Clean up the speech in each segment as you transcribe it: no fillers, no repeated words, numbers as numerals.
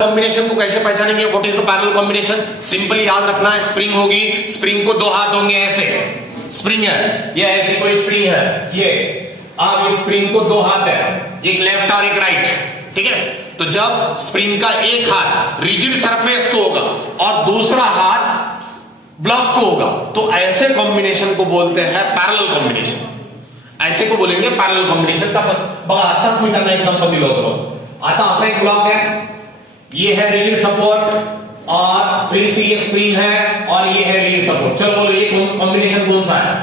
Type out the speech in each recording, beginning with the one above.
Combination को कैसे पहचानेंगे? What is the parallel combination? Simply याद रखना है, स्प्रिंग होगी, स्प्रिंग को दो हाथ होंगे, ऐसे स्प्रिंग है, ये ऐसी कोई स्प्रिंग है, ये अब इस स्प्रिंग को दो हाथ है, एक लेफ्ट और एक राइट, ठीक है। तो जब स्प्रिंग का एक हाथ रिजिड सरफेस को होगा और दूसरा हाथ ब्लॉक को होगा, तो ऐसे कॉम्बिनेशन को बोलते हैं पैरेलल कॉम्बिनेशन। ऐसे को बोलेंगे पैरेलल कॉम्बिनेशन का। बघा आताच मी त्यांना एक्झाम्पल दिलं होतं। आता असा एक ब्लॉक है, ये है रिजिड सपोर्ट और फिर से ये स्प्रिंग है और ये है रिजिड सपोर्ट। चलो बोलो ये कॉम्बिनेशन कौन सा है?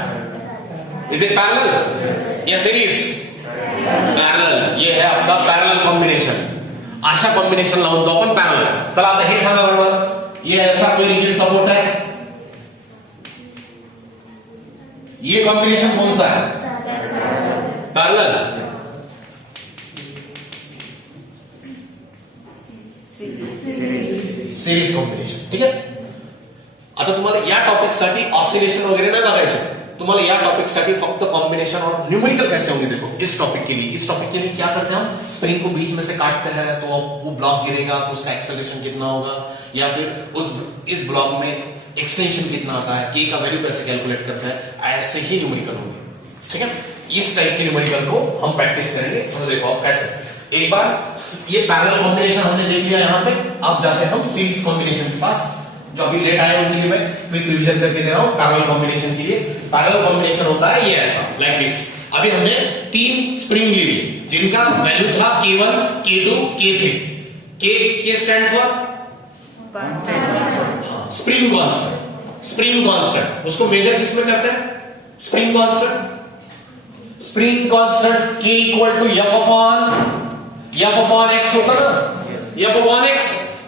इज इट पैरेलल या सीरीज? पैरेलल। ये है आपका पैरेलल कॉम्बिनेशन। अशा कॉम्बिनेशन लावून तो आपण पैरेलल। चला आता हे सांगा बरोबर, ये ऐसा कोई रिजिड सपोर्ट है, ये कॉम्बिनेशन कौन सा है? पैरेलल। सिरीज कॉम्बिनेशन, ठीक आहे। आता तुम्हाला या टॉपिक साठी ऑसिलेशन वगैरह नाही बघायचे, तुम्हाला या टॉपिक साठी फक्त कॉम्बिनेशन और न्यूमेरिकल कैसे होंगे देखो। इस टॉपिक के लिए क्या करते हैं हम? स्प्रिंग को बीच में से काटते हैं तो वो ब्लॉक गिरेगा तो उसका एक्सेलरेशन कितना होगा, या फिर इस ब्लॉक में एक्सटेंशन कितना आता है, के का वैल्यू कैसे कैलकुलेट करता है, ऐसे ही न्यूमेरिकल होंगे, ठीक है। इस टाइप के न्यूमेरिकल को हम प्रैक्टिस करेंगे। तो देखो आप कैसे, एक बार ये पैरेलल कॉम्बिनेशन हमने देख लिया यहाँ पे, अब जाते हैं हम सीरीज कॉम्बिनेशन के पास। जो अभी लेट आए उनके लिए मैं क्विक रिवीजन करके दे रहा हूं। पैरेलल कॉम्बिनेशन के लिए पैरेलल कॉम्बिनेशन होता है ये ऐसा, लाइक दिस। अभी हमने 3 स्प्रिंग ली जिनका वैल्यू था K1, K2, K3। K stand for spring constant. Spring constant उसको मेजर किसमें करते हैं? Spring constant. Spring constant K equal to F upon x होता ना, F अपॉन x।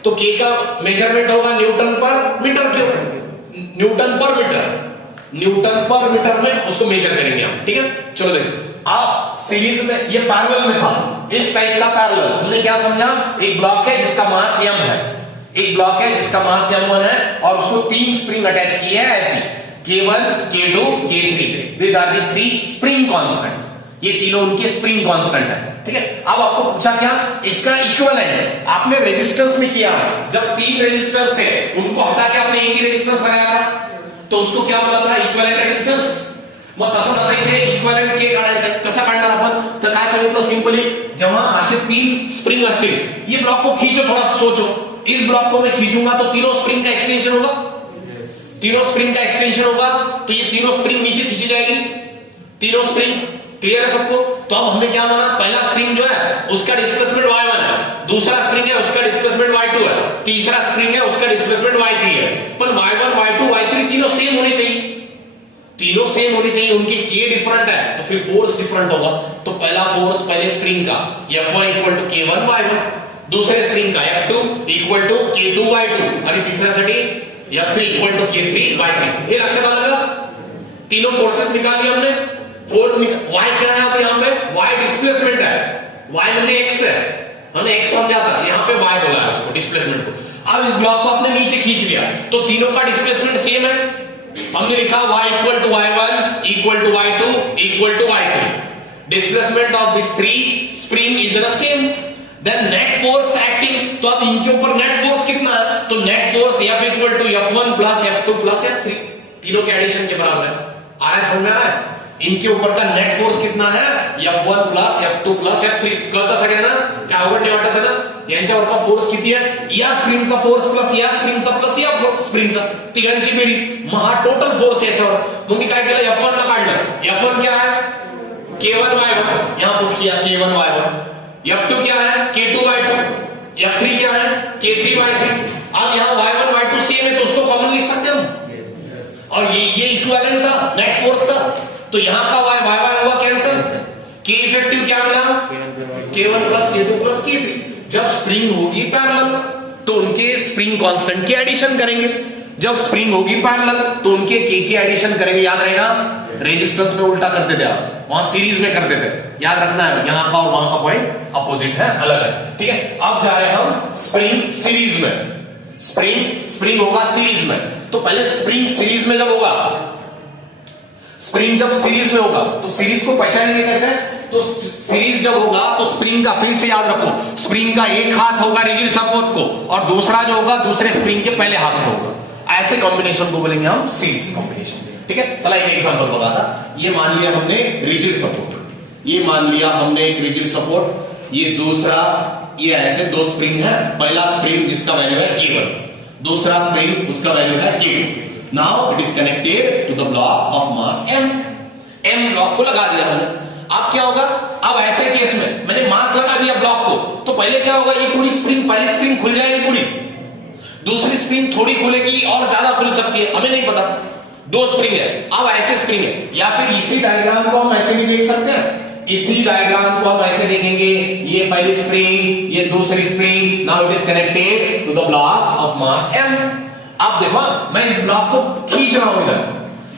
तो K का मेजरमेंट होगा newton per metre cube, newton per metre में उसको मेजर करेंगे हम, ठीक है। चलो देखो आप सीरीज में, ये पैरेलल में था, इस टाइप का पैरेलल हमने क्या समझा? एक ब्लॉक है जिसका मास m है, एक ब्लॉक है जिसका मास m1 है और उसको 3 स्प्रिंग अटैच की है ऐसी, K1, K2, K3। This are the 3 spring constant. ये तीनों उनके स्प्रिंग कांस्टेंट है, ठीक है। अब आपको पूछा क्या? इसका इक्विवेलेंट आपने रेजिस्टेंस में किया। जब 3 रेजिस्टेंस थे उनको हटा के आपने एक ही रेजिस्टेंस लगाया था, तो उसको क्या बोला था? Equivalent resistance. मग तसं इथे इक्विवेलेंट के काढायचं, कसं काढणार आपण? तर काय सांगितलं सिंपली, जेव्हा असे 3 स्प्रिंग असतील, ये ब्लॉक को खींचो, थोड़ा सोचो, इस ब्लॉक को मैं खींचूंगा तो तीनों स्प्रिंग का एक्सटेंशन होगा, तीनों स्प्रिंग का एक्सटेंशन होगा, तो ये तीनों स्प्रिंग नीचे खींची जाएगी, तीनों स्प्रिंग। क्लियर है सबको? तो अब हमने क्या माना? पहला स्प्रिंग जो है उसका डिस्प्लेसमेंट y1 है, दूसरा स्प्रिंग है उसका डिस्प्लेसमेंट y2 है, तीसरा स्प्रिंग है उसका डिस्प्लेसमेंट y3 है। पर y1, y2, y3 तीनों सेम होने चाहिए, तीनों सेम होनी चाहिए। उनकी k डिफरेंट है तो फिर फोर्स डिफरेंट होगा। तो पहला फोर्स पहले स्प्रिंग का F1 equal to K1 y1, दूसरे स्प्रिंग का F2 equal to K2 y2 आणि तिसऱ्यासाठी F3 equal to K3 y3। हे लक्षात आलं का? तीनों फोर्सेस निकाल लिए हमने। फोर्स y क्या है? अब यहाँ पे y डिस्प्लेसमेंट है, y मतलब x है, हमने x समझा था, यहाँ पे y बोला है उसको, डिस्प्लेसमेंट को। अब इस ब्लॉक को आपने नीचे खींच लिया तो तीनों का डिस्प्लेसमेंट सेम है। हमने लिखा y equal to y1 equal to y2 equal to y3। Displacement of this 3 spring is the same. Then net force acting, तो अब इनके ऊपर नेट फोर्स कितना है? तो net force F equal to F1 plus F2 plus F3, तीनों के addition के बराबर है। आ रहा है, समझ में आ रहा है? इनके ऊपर का नेट फोर्स कितना है? F1 plus F2 plus F3। कळतं सगळ्यांना? काय अवघड नाही वाटत है ना? यांच्यावरचा फोर्स किती आहे? या स्प्रिंगचा फोर्स प्लस या स्प्रिंगचा प्लस या स्प्रिंगचा, तिघांची बेरीज, मग हा टोटल फोर्स याच्यावर। मग मी काय केलं? F1 ला काढलं। F1 क्या है? K1 y1, यहां पुट किया K1 y1। F2 क्या है? K2 y2। F3 क्या है? K3 y3। अब यहां y1 y2 सेम है तो उसको कॉमन लिख सकते हम, और ये इक्विवेलेंट था, नेट फोर्स था, तो यहां का y हुआ कैंसिल। K इफेक्टिव क्या मिला? K1 plus K2 plus K3। जब स्प्रिंग होगी पैरेलल तो उनके स्प्रिंग कांस्टेंट की एडिशन करेंगे, जब स्प्रिंग होगी पैरेलल तो उनके K की एडिशन करेंगे। याद रहेगा? रेजिस्टेंस में उल्टा करते थे आप, वहां सीरीज में करते थे, याद रखना है। यहां का और वहां का पॉइंट अपोजिट है, अलग है, ठीक है। अब जा रहे हैं हम स्प्रिंग सीरीज में। स्प्रिंग होगा सीरीज में, तो पहले स्प्रिंग सीरीज में जब होगा, स्प्रिंग जब सीरीज में होगा तो सीरीज को पहचानेंगे कैसे? तो सीरीज जब होगा तो स्प्रिंग का फिर से याद रखो, स्प्रिंग का एक हाथ होगा रिजिड सपोर्ट को और दूसरा जो होगा दूसरे स्प्रिंग के पहले हाथ में होगा, ऐसे कॉम्बिनेशन को बोलेंगे हम सीरीज कॉम्बिनेशन। ठीक है, चला एक एग्जांपल बताता। ये मान लिया हमने रिजिड सपोर्ट, ये मान लिया हमने एक रिजिड सपोर्ट, ये दूसरा, ये ऐसे दो स्प्रिंग है, पहला स्प्रिंग जिसका वैल्यू है K1, दूसरा स्प्रिंग उसका वैल्यू है K2। Now it is connected to the block of mass M block को लगा दिया हमने। अब क्या होगा, अब ऐसे केस में मैंने मास लगा दिया ब्लॉक को, तो पहले क्या होगा, ये पूरी स्प्रिंग, पहली स्प्रिंग खुल जाएगी पूरी, दूसरी स्प्रिंग थोड़ी खुलेगी और ज्यादा खुल सकती है, हमें नहीं पता, दो स्प्रिंग है। अब ऐसे स्प्रिंग है, या फिर इसी डायग्राम को हम ऐसे भी देख सकते हैं, इसी डायग्राम को हम ऐसे देखेंगे, ये पहली स्प्रिंग, ये दूसरी spring, now it is connected to the block of mass M। अब देखो मैं इस ब्लॉक को खींच रहा हूं इधर,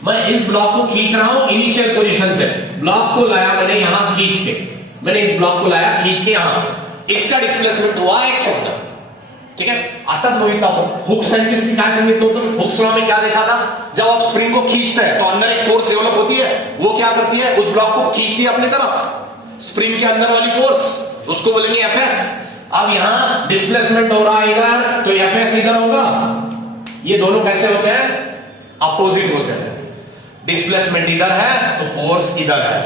मैं इस ब्लॉक को खींच रहा हूं इनिशियल पोजीशन से, ब्लॉक को लाया मैंने यहां खींच के, मैंने इस ब्लॉक को लाया खींच के यहां, इसका डिस्प्लेसमेंट हुआ x होता। ठीक है, आताच बघितलं आपण हुक सायंटिस्टने काय सांगितलं होतं, हुक्स लॉ में क्या देखा था, जब आप स्प्रिंग को खींचते हैं तो अंदर एक फोर्स डेवलप होती है, वो क्या करती है, उस ब्लॉक को खींचती है अपनी तरफ, स्प्रिंग के अंदर वाली फोर्स, उसको बोलेंगे Fs। अब यहां डिस्प्लेसमेंट हो रहा है इधर, तो Fs इधर होगा, ये दोनों कैसे होते हैं, अपोजिट होते हैं, डिस्प्लेसमेंट इधर है तो फोर्स इधर है।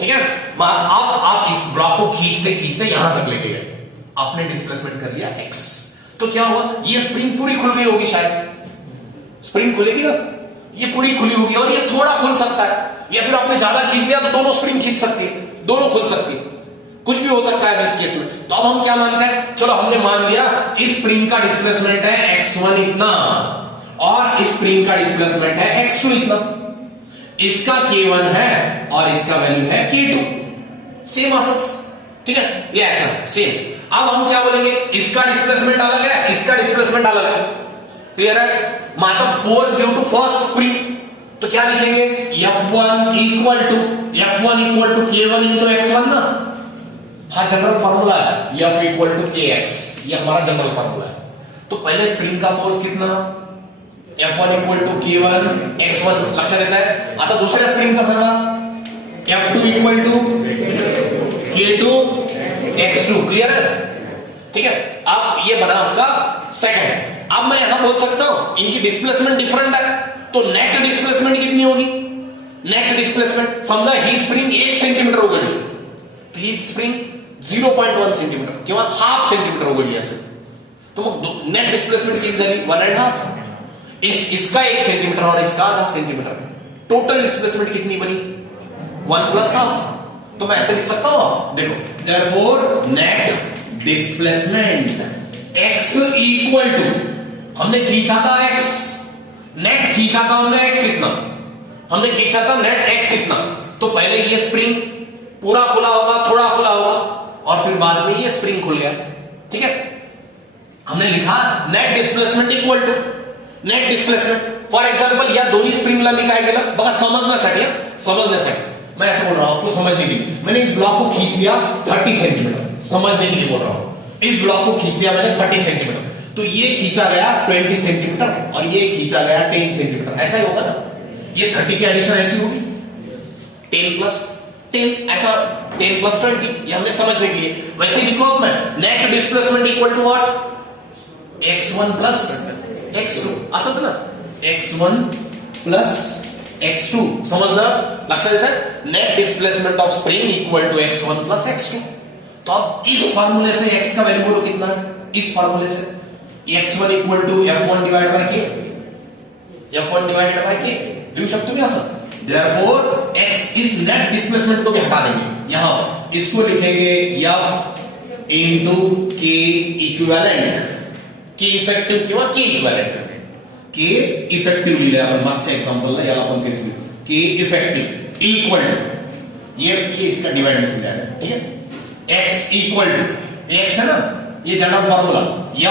ठीक है, आप इस ब्लॉक को खींचते खींचते यहां तक लेके गए, आपने डिस्प्लेसमेंट कर लिया x, तो क्या हुआ, ये स्प्रिंग पूरी खुल गई होगी, शायद स्प्रिंग खुलेगी ना, ये पूरी खुली होगी और ये थोड़ा खुल सकता है, या फिर आपने ज्यादा खींच लिया तो दोनों स्प्रिंग खींच सकती है, दोनों खुल सकती है, कुछ भी हो सकता है इस केस में। तो अब हम क्या मानते हैं, चलो हमने मान लिया इस स्प्रिंग का डिस्प्लेसमेंट है x1 इतना और इस स्प्रिंग का डिस्प्लेसमेंट है x2 इतना, इसका K1 है और इसका वैल्यू है K2, सेम असच। ठीक है, ये ऐसा सेम। अब हम क्या बोलेंगे, इसका डिस्प्लेसमेंट अलग है, इसका डिस्प्लेसमेंट अलग है, क्लियर है, मतलब force due to first spring, तो क्या लिखेंगे, F1 equal to K1 into x1 ना, हाँ जनरल फॉर्मूला है, F इक्वल टू Kx, ये हमारा जनरल फॉर्मूला है। तो पहले स्प्रिंग का फोर्स कितना, F1 equal to K1 x1 लक्षात येत आहे। आता दुसऱ्या स्प्रिंगचा सांगा, F2 equal to K2 x2, clear है। ठीक है, अब ये बना आपका सेकंड। अब मैं यहां बोल सकता हूं इनकी डिस्प्लेसमेंट डिफरेंट है, तो नेट डिस्प्लेसमेंट कितनी होगी, नेट डिस्प्लेसमेंट समजा ही स्प्रिंग 1 सेंटीमीटर उघडली, तो ही स्प्रिंग 0.1 सेंटीमीटर किंवा हाफ सेंटीमीटर उघडली असेल, तो मग नेट डिस्प्लेसमेंट किती झाली, 1.5। इसका 1 सेंटीमीटर और इसका आधा सेंटीमीटर, टोटल डिस्प्लेसमेंट कितनी बनी, 1 प्लस हाफ। तो मैं ऐसे लिख सकता हूं, देखो, therefore net displacement x equal to, हमने खींचा था x, नेट खींचा था हमने x इतना, हमने खींचा था नेट x इतना, तो पहले ये स्प्रिंग पूरा खुला होगा, थोड़ा खुला होगा, और फिर बाद में ये स्प्रिंग खुल गया। ठीक है, हमने लिखा net displacement equal to net displacement. For example या दोन्ही स्प्रिंगला मी काय केलं बघा, समजण्यासाठी मैं ऐसे बोल रहा हूं, आपको समझने के लिए मैंने इस ब्लॉक को खींच लिया 30 सेंटीमीटर, समझने के लिए बोल रहा हूं, इस ब्लॉक को खींच लिया मैंने 30 सेंटीमीटर, तो ये खींचा गया 20 सेंटीमीटर और ये खींचा गया 10 सेंटीमीटर, ऐसा ही होगा ना, ये 30 की एडिशन ऐसी होगी, 10 प्लस 10 ऐसा, 10 प्लस 20, ये हमने समझने के लिए। वैसे लिखो अब मैं, net displacement equal to what, x1 plus x2, असंच ना, x1 प्लस x2, समझलं, लक्षात येतं, net displacement of spring equal to x1 plus x2। तो अब इस फार्मूले से x का वैल्यू बोलो कितना है, इस फार्मूले से x1 equal to F1 divide by K, F1 divided by K लिखू शकतो मी असं। Therefore x, इस नेट डिस्प्लेसमेंट को भी हटा देंगे, यहां इसको लिखेंगे F into K equivalent, K effective किंवा K इक्विवेलेंट, K इफेक्टिव लिहिलं आपण मागच्या एक्झाम्पलला, याला आपण तेच लिहिलं, K इफेक्टिव इक्वल टू ये इसका डिवाइड से जाएगा। ठीक है, x इक्वल टू x है ना, ये general formula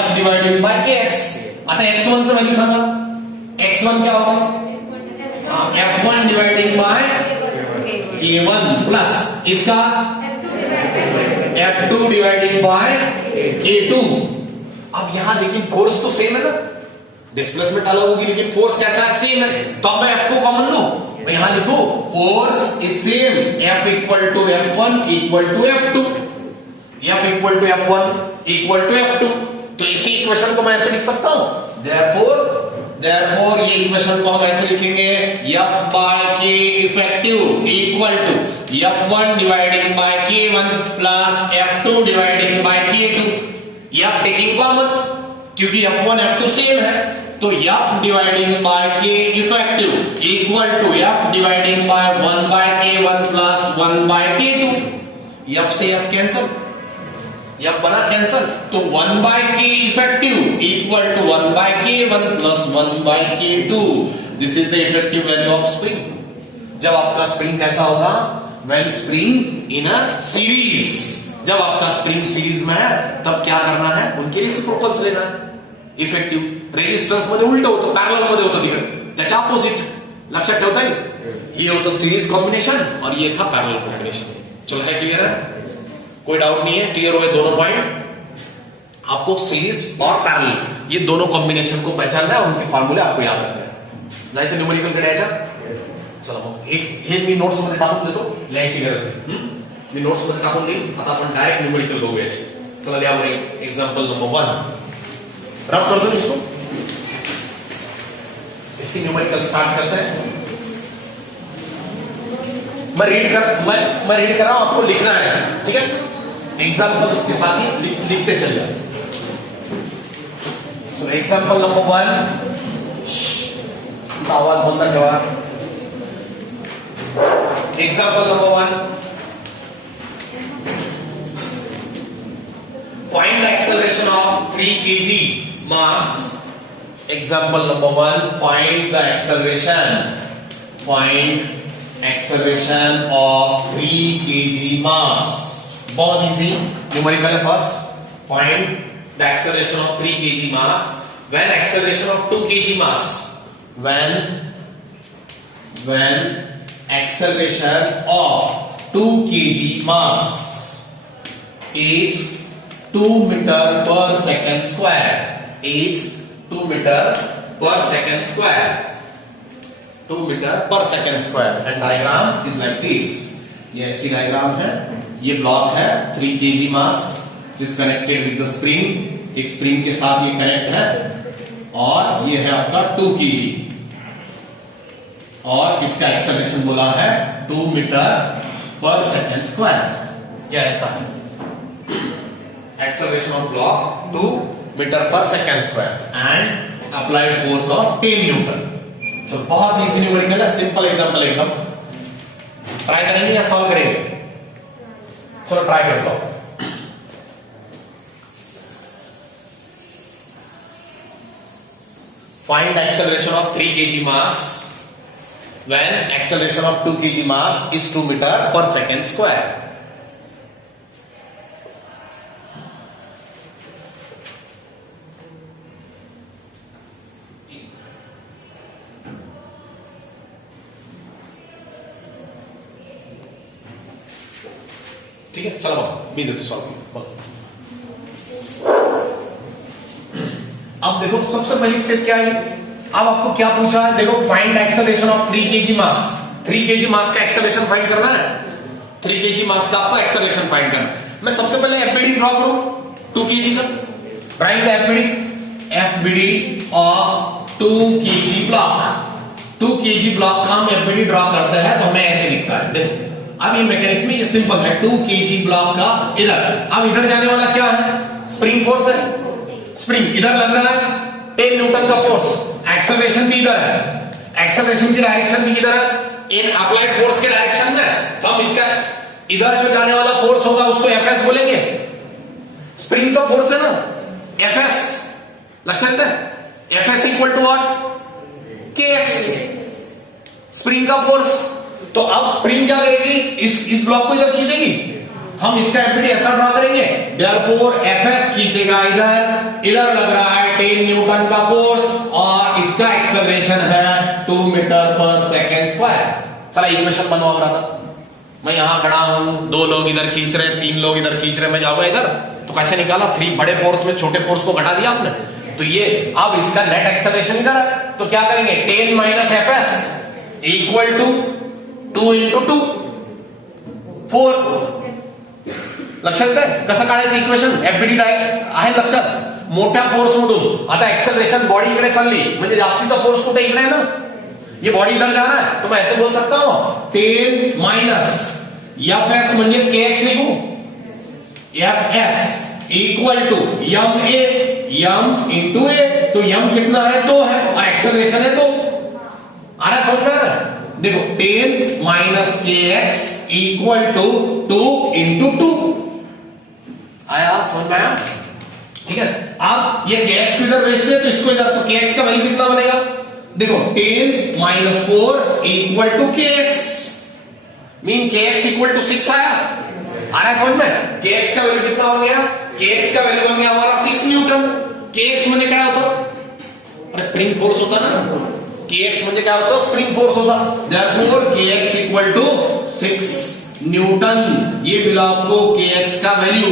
F divided by Kx। आता x1 चं वैल्यू सांगा, x1 क्या होगा, F1 dividing by K1 plus इसका F2 डिवाइडिंग बाय K2। अब यहां लेकिन फोर्स तो सेम है ना, डिस्प्लेसमेंट अलग होगी लेकिन फोर्स कैसा है, सेम है, तो अब मैं F को कॉमन लूं, मैं यहां लिखूं force is same, F equal to F1 equal to F2, F equal to F1 equal to F2। तो इसी इक्वेशन को मैं ऐसे लिख सकता हूं, therefore ये इक्वेशन को हम ऐसे लिखेंगे, F by K effective equal to F1 dividing by K1 plus F2 dividing by K2। F taking common, क्योंकि F1 F2 सेम है, तो F dividing by K effective equal to F dividing by 1 by K1 plus 1 by K2। F से F cancel, F बना cancel, तो 1 by K effective equal to 1 by K1 plus 1 by K2। This is the effective value of spring. जब आपका spring कैसा होगा, when spring in a series, जब आपका spring series में है तब क्या करना है, उनके रेसिप्रोकल्स लेना है। इफेक्टिव रेजिस्टन्स मध्ये उलट होतं, पॅरलल मध्ये होतं, तिकडे त्याच्या अपोजिट लक्षात ठेवता येईल। ये होतं सीरीज कॉम्बिनेशन और ये था पैरेलल कॉम्बिनेशन। चलो है क्लियर है, कोई डाउट नहीं है, क्लियर हुए दोनों पॉइंट। आपको सीरीज और पैरेलल ये दोनों कॉम्बिनेशन को पहचानना है और उनके फॉर्मूले आपको याद रखने हैं। जायचं न्यूमेरिकल कडे यायचं, चला मग हे मी नोट्स मध्ये टाकून देतो, लिहायची गरज नाही, मी नोट्स मध्ये टाकून देईन। आता आपण डायरेक्ट न्यूमेरिकल बघूया। चला लिहा बरं, एग्जांपल नंबर 1 रफ कर दो इसको, इसकी न्यूमेरिकल स्टार्ट करते हैं। मैं रीड कर रहा हूं, आपको लिखना है, ठीक है। एग्जांपल उसके साथ ही लिखते चल जाए। तो एग्जांपल नंबर 1, आवाज बंद ठेवा। Example number 1, find the acceleration of 3 kg mass. Example number 1, find the acceleration of 3 kg mass. बहुत easy, numerical है first. Find the acceleration of 3 kg mass when acceleration of 2 kg mass, when acceleration of 2 kg mass is 2 meter per second square, is 2 meter per second square, 2 meter per second square, and diagram is like this। ये ऐसी diagram है, ये block है 3 kg मास जिस connected with the spring, एक spring के साथ ये कनेक्ट है, और ये है आपका 2 kg, और इसका एक्सेलरेशन बोला है 2 मीटर पर सेकेंड स्क्वायर। यह ऐसा है, acceleration of block 2 meter per second square and applied force of 10 Newton। तो बहुत इजी न्यूमेरिकल है, सिंपल एग्जांपल एकदम। ट्राई करेंगे या सॉल्व करेंगे? चलो ट्राई कर लो। Find acceleration of 3 kg mass when acceleration of 2 kg mass is 2 meter per second square। ठीक है, चलो बी देते सॉल्व। अब देखो सबसे पहली स्टेप क्या है, अब आपको क्या पूछा है, देखो find acceleration of 3 kg mass. 3 kg मास का एक्सेलरेशन फाइंड करना है, 3 kg मास का आपको एक्सेलरेशन फाइंड करना है। मैं सबसे पहले एफबीडी ड्रॉ करूं 2 kg का, right FBD of 2 kg block. 2 kg block का हम एफबीडी ड्रॉ करते हैं तो हमें ऐसे दिखता है। देखो अब ये मैकेनिज्म ये सिंपल है, 2 kg ब्लॉक का इधर, अब इधर जाने वाला क्या है, स्प्रिंग फोर्स है, स्प्रिंग इधर लग रहा है 10 न्यूटन का फोर्स, एक्सेलरेशन भी इधर है, एक्सेलरेशन की डायरेक्शन भी इधर है इन अप्लाइड फोर्स के डायरेक्शन में। तो हम इसका इधर जो जाने वाला फोर्स होगा उसको एफएस बोलेंगे, स्प्रिंग का फोर्स है ना एफएस, लक्षात है FS equal to what, KX, spring का फोर्स। तो अब स्प्रिंग क्या करेगी, इस ब्लॉक को इधर खींचेगी, हम इसका एफबीडी ऐसा ड्रॉ करेंगे, देयरफॉर एफएस खींचेगा इधर लग रहा है 10 न्यूटन का फोर्स और इसका एक्सेलरेशन है 2 मीटर पर सेकेंड स्क्वायर। चला इक्वेशन बनवा रहा था, मैं यहां खड़ा हूं, 2 लोग इधर खींच रहे, 3 लोग इधर खींच रहे, मैं जाऊंगा इधर, तो कैसे निकाला, 3 बड़े फोर्स में छोटे फोर्स को घटा दिया आपने। तो ये अब इसका नेट एक्सेलरेशन इधर है, तो क्या करेंगे 10 minus FS equal to 2 into 2 4. लक्षात आहे कसं काढायचं इक्वेशन एफबीडी आहे लक्षात. मोठ्या फोर्स मधून आता एक्सेलरेशन बॉडी इकडे चालली म्हणजे जास्तीचा फोर्स कुठे इकडे आहे ना, ये बॉडी इधर जा रहा है तो मैं ऐसे बोल सकता हूं 10 माइनस एफ एस म्हणजे kx लिखू, F S equal to M into A. तो एम कितना है 2 है और एक्सेलरेशन है 2. आ रहा समझ में आ रहा है. देखो 10 minus kx equal to 2 into 2. आया समझ में आया. ठीक है. अब ये kx को इधर भेजते हैं तो इसको इधर, तो kx का वैल्यू कितना बनेगा देखो 10 minus 4 equal to kx mean kx equal to 6 आया. आ रहा है समझ में. kx का वैल्यू कितना हो गया, kx का वैल्यू बन गया हमारा 6 न्यूटन. kx म्हणजे काय होतं, अरे स्प्रिंग फोर्स होता ना. kx म्हणजे काय होतं, स्प्रिंग फोर्स होता. Therefore kx equal to 6 newton. ये मिला आपको kx का value.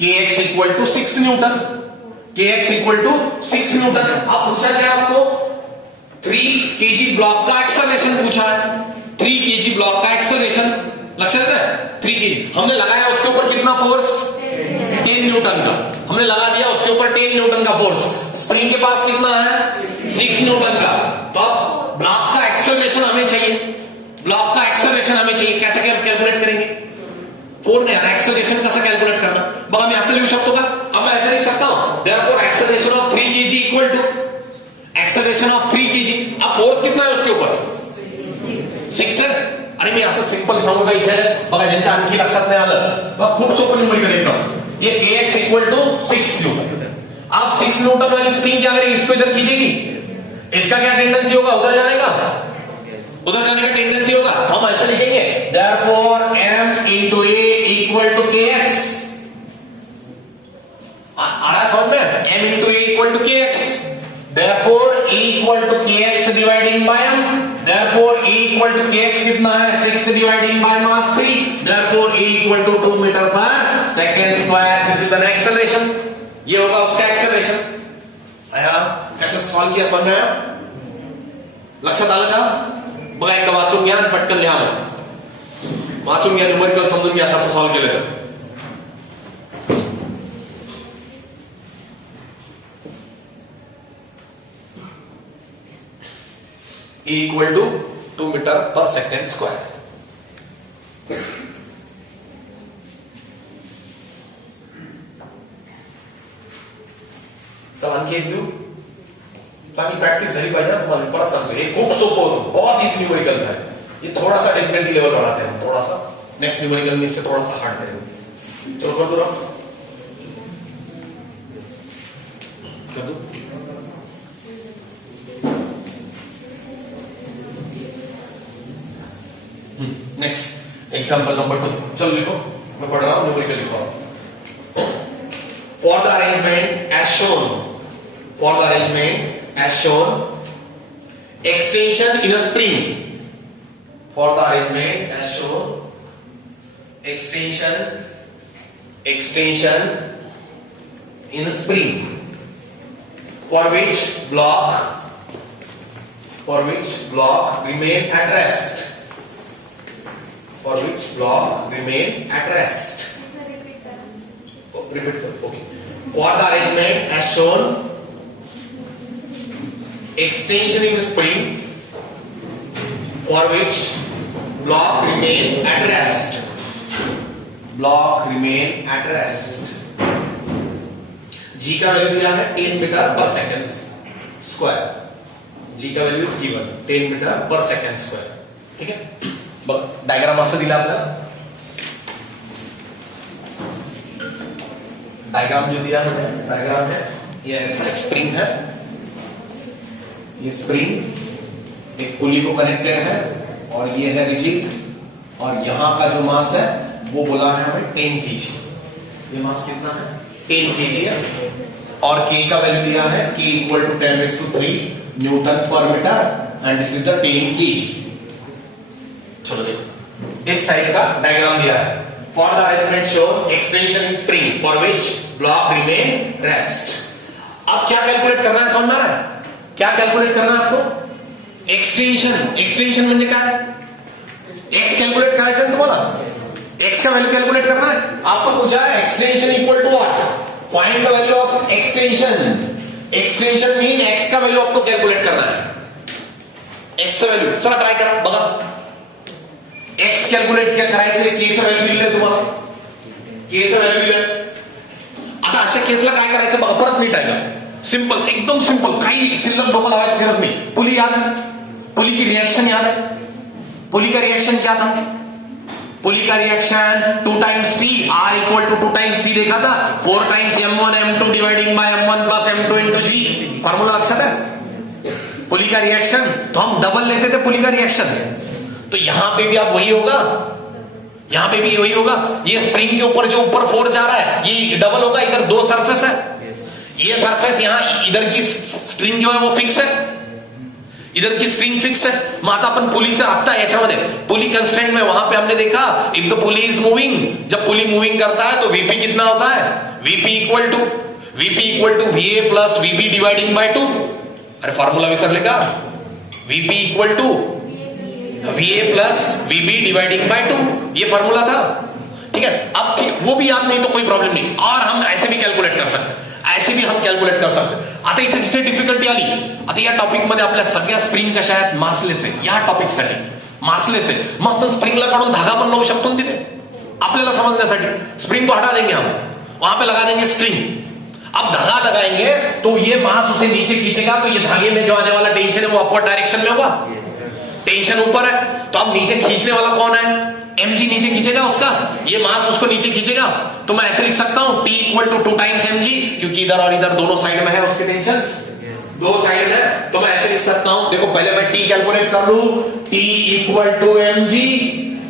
kx equal to 6 newton. kx equal to 6 newton. अब पूछा क्या आपको 3 kg ब्लॉक का एक्सेलरेशन पूछा है. 3 kg ब्लॉक का एक्सेलरेशन लक्षात है. 3 kg हमने लगाया उसके ऊपर कितना फोर्स 10 न्यूटन का. हमने लगा दिया उसके ऊपर 10 न्यूटन का फोर्स. स्प्रिंग के पास कितना है 6 न्यूटन का. तो अब ब्लॉक का एक्सेलरेशन हमें चाहिए. ब्लॉक का एक्सेलरेशन हमें चाहिए. कैसे कैलकुलेट करेंगे. 4 ने यार एक्सेलरेशन कैसे कैलकुलेट करना. बघा मी असं लिहू शकतो का. अब मैं ऐसे लिख सकता हूं therefore acceleration of 3 kg equal to acceleration of 3 kg. अब फोर्स कितना है उसके ऊपर 6 है. अरे मी असं सिंपल सांगू का इथे बघा ज्यांच्या आणखी लक्षात नाही आलं बघा खूप सोपं न्यूमेरिकल एकदम. ये kx इक्वल टू 6 न्यूटन. आप 6 न्यूटन वाली स्प्रिंग क्या करेगी, इसको इधर खींचेगी. इसका क्या टेंडेंसी होगा, उधर जाने का, उधर जाने का टेंडेंसी होगा. हम ऐसे लिखेंगे therefore m into a equal to kx. आ रहा समझ में. m into a equal to kx. Therefore E equal to kx dividing by m. Therefore E equal to kx कितना है 6 dividing by mass 3. Therefore E equal to 2 meter per second square. This is an acceleration. ये होगा उसका acceleration. आया कैसे solve किया समझ में आया, लक्षात आलं का. बघा एकदा वाचून घ्या आणि पटकन लिहा. वाचून घ्या न्यूमेरिकल समजून घ्या कसं सॉल्व केलं तर. E equal to 2 meter per second square. चल आणखी एक देऊ. प्रैक्टिस झाली पाहिजे ना तुम्हाला. परत सांगतो हे खूप सोपं होतं. बहुत इजी न्यूमेरिकल था. ये थोड़ा सा डिफिकल्टी लेवल बढ़ाते हैं थोड़ा सा. नेक्स्ट न्यूमेरिकल में इससे थोड़ा सा हार्ड करेंगे. चलो कर दो रफ कर दो. Next example number 2. चलो लिखो मैं पढ़ रहा हूं न्यूमेरिकल लिखो. For the arrangement as shown, for the arrangement as shown extension in a spring. For the arrangement as shown extension in a spring for which block remain at rest. For which block remain at rest. Repeat. Okay. For the arrangement as shown, extension in the spring for which block remain at rest. Block remain at rest. G का value दिया है 10 metre पर second square. G का value is given 10 metre पर second square. ठीक है. Diagram असं दिला आपल्याला. डायग्राम जो दिया है डायग्राम है ये ऐसा स्प्रिंग है. ये स्प्रिंग एक पुली को कनेक्टेड है और ये है रिजिड और यहां का जो मास है वो बोला है हमें 10 kg. ये मास कितना है 10 kg है और k का वैल्यू दिया है k equal to 10⁻³ newton per metre and this is the 10 kg. चलो देखो इस टाइप का डायग्राम दिया है. For the arrangement show extension in spring for which block remain rest. अब क्या कैलकुलेट करना है समझ में आ रहा है. क्या कैलकुलेट करना है आपको. एक्सटेंशन म्हणजे काय? एक्स कॅल्क्युलेट करायचं ना तुम्हाला, एक्स का वैल्यू कैलकुलेट करना है आपको। पूछा है extension equal to what, find the value of extension. Extension mean X का वैल्यू आपको कैलकुलेट करना है, एक्स चा वैल्यू। चला ट्राय करा बघा, एक्स कॅल्क्युलेट काय करायचंय, के चं व्हॅल्यू दिलंय तुम्हाला, के चं व्हॅल्यू दिलंय। आता अशा केसला काय करायचं बघा, परत नीट आहे, सिंपल, एकदम सिंपल, काही शिल्लक डोकं लावायची गरज नाही। पुली याद है, पुली की रिएक्शन याद है, पुली का रिएक्शन क्या था, पुली का reaction 2 times T, R equal to 2 times T देखा था, 4 times M1 M2 dividing by M1 plus M2 into g, formula लक्षात है पुली का रिएक्शन। तो हम डबल लेते थे पुली का रिएक्शन, तो यहां पे भी आप वही होगा, यहां पे भी वही होगा। ये स्प्रिंग के ऊपर जो ऊपर फोर्स जा रहा है ये डबल होगा, इधर 2 सरफेस है, ये सरफेस यहां इधर की स्ट्रिंग जो है वो फिक्स है, इधर की स्ट्रिंग फिक्स है। मग आता आपण पुलीचं आत्ता याच्यामध्ये पुली कंस्टेंट में वहां पे हमने देखा if the pulley is moving, जब पुली मूविंग करता है तो वीपी कितना होता है, VP equal to VA plus VB dividing by 2। अरे फॉर्मूला विसरले का, VP equal to VA plus VB dividing by 2, ये फॉर्मूला था, ठीक है। अब वो भी याद नहीं तो कोई प्रॉब्लम नहीं, और हम ऐसे भी कैलकुलेट कर सकते, ऐसे भी हम कॅल्क्युलेट कर सकते। आता इथे जिथे डिफिकल्टी आली, आता या टॉपिक मध्ये आपल्या सगळ्या स्प्रिंग कशा आहेत, मासलेस आहे, या टॉपिक साठी मासलेस आहे। मग आपण स्प्रिंगला काढून धागा पण लावू शकतो तिथे आपल्याला समजण्यासाठी। स्प्रिंग को हटा देंगे हम, वहां पे लगा देंगे स्ट्रिंग, अब धागा लगाएंगे तो ये मास उसे नीचे खींचेगा, तो ये धागे में जो आने वाला टेंशन है वो अपवर्ड डायरेक्शन में होगा, टेंशन ऊपर है, तो अब नीचे खींचने वाला कौन है, mg नीचे खींचेगा उसका, ये मास उसको नीचे खींचेगा। तो मैं ऐसे लिख सकता हूं T equal to 2 times mg, क्योंकि इधर और इधर दोनों साइड में है उसके टेंशंस, दो साइड है, तो मैं ऐसे लिख सकता हूं, देखो पहले मैं T कैलकुलेट कर लूं, T equal to mg,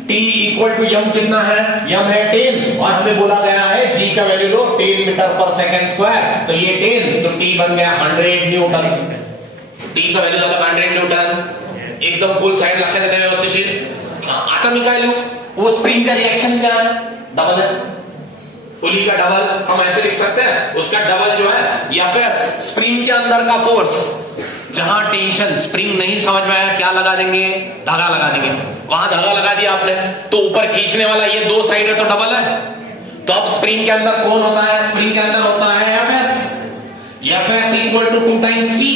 T equal to m कितना है, m है 10, और हमें बोला गया है G का वैल्यू लो 10 मीटर पर सेकंड स्क्वायर, तो ये 10, तो T बन गया 100 न्यूटन, T चा वैल्यू झाला 100 न्यूटन, एकदम फुल साइड लक्षात येते व्यवस्थित। हाँ, आता मी काय लिहू, वो स्प्रिंग का रिएक्शन क्या है, डबल है, पुली का डबल, हम ऐसे लिख सकते हैं, उसका डबल जो है Fs, स्प्रिंग के अंदर का फोर्स, जहां टेंशन स्प्रिंग नहीं समझ में आया क्या लगा देंगे, धागा लगा देंगे, वहां धागा लगा दिया आपने, तो ऊपर खींचने वाला ये 2 साइड है तो डबल है, तो अब स्प्रिंग के अंदर कौन होता है, स्प्रिंग के अंदर होता है Fs equal to 2 times T,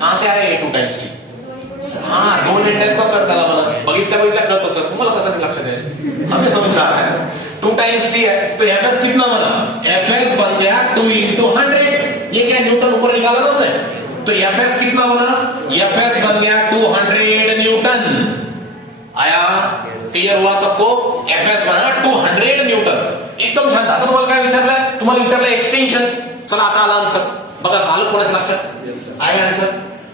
कहां से आया ये 2 टाइम्स टी, हाँ 2 ने 10 सर त्याला मला बघितलं कळतं सर, तुम्हाला कसं नाही लक्षात आहे, हमें समझ में आ रहा है, 2 टाइम्स टी है, तो Fs कितना बना, Fs बन गया 2 इंटू 100, ये क्या न्यूटन ऊपर निकाला ना हमने, तो Fs कितना बना, Fs बन गया 200 न्यूटन, आया, क्लियर हुआ सबको, Fs बना 200 न्यूटन, एकदम छान। आता तुम्हाला काय विचारलं, तुम्हाला विचारलं एक्सटेंशन, चला आता आला आन्सर बघा, आलं कोणाच्या लक्षात आया आन्सर,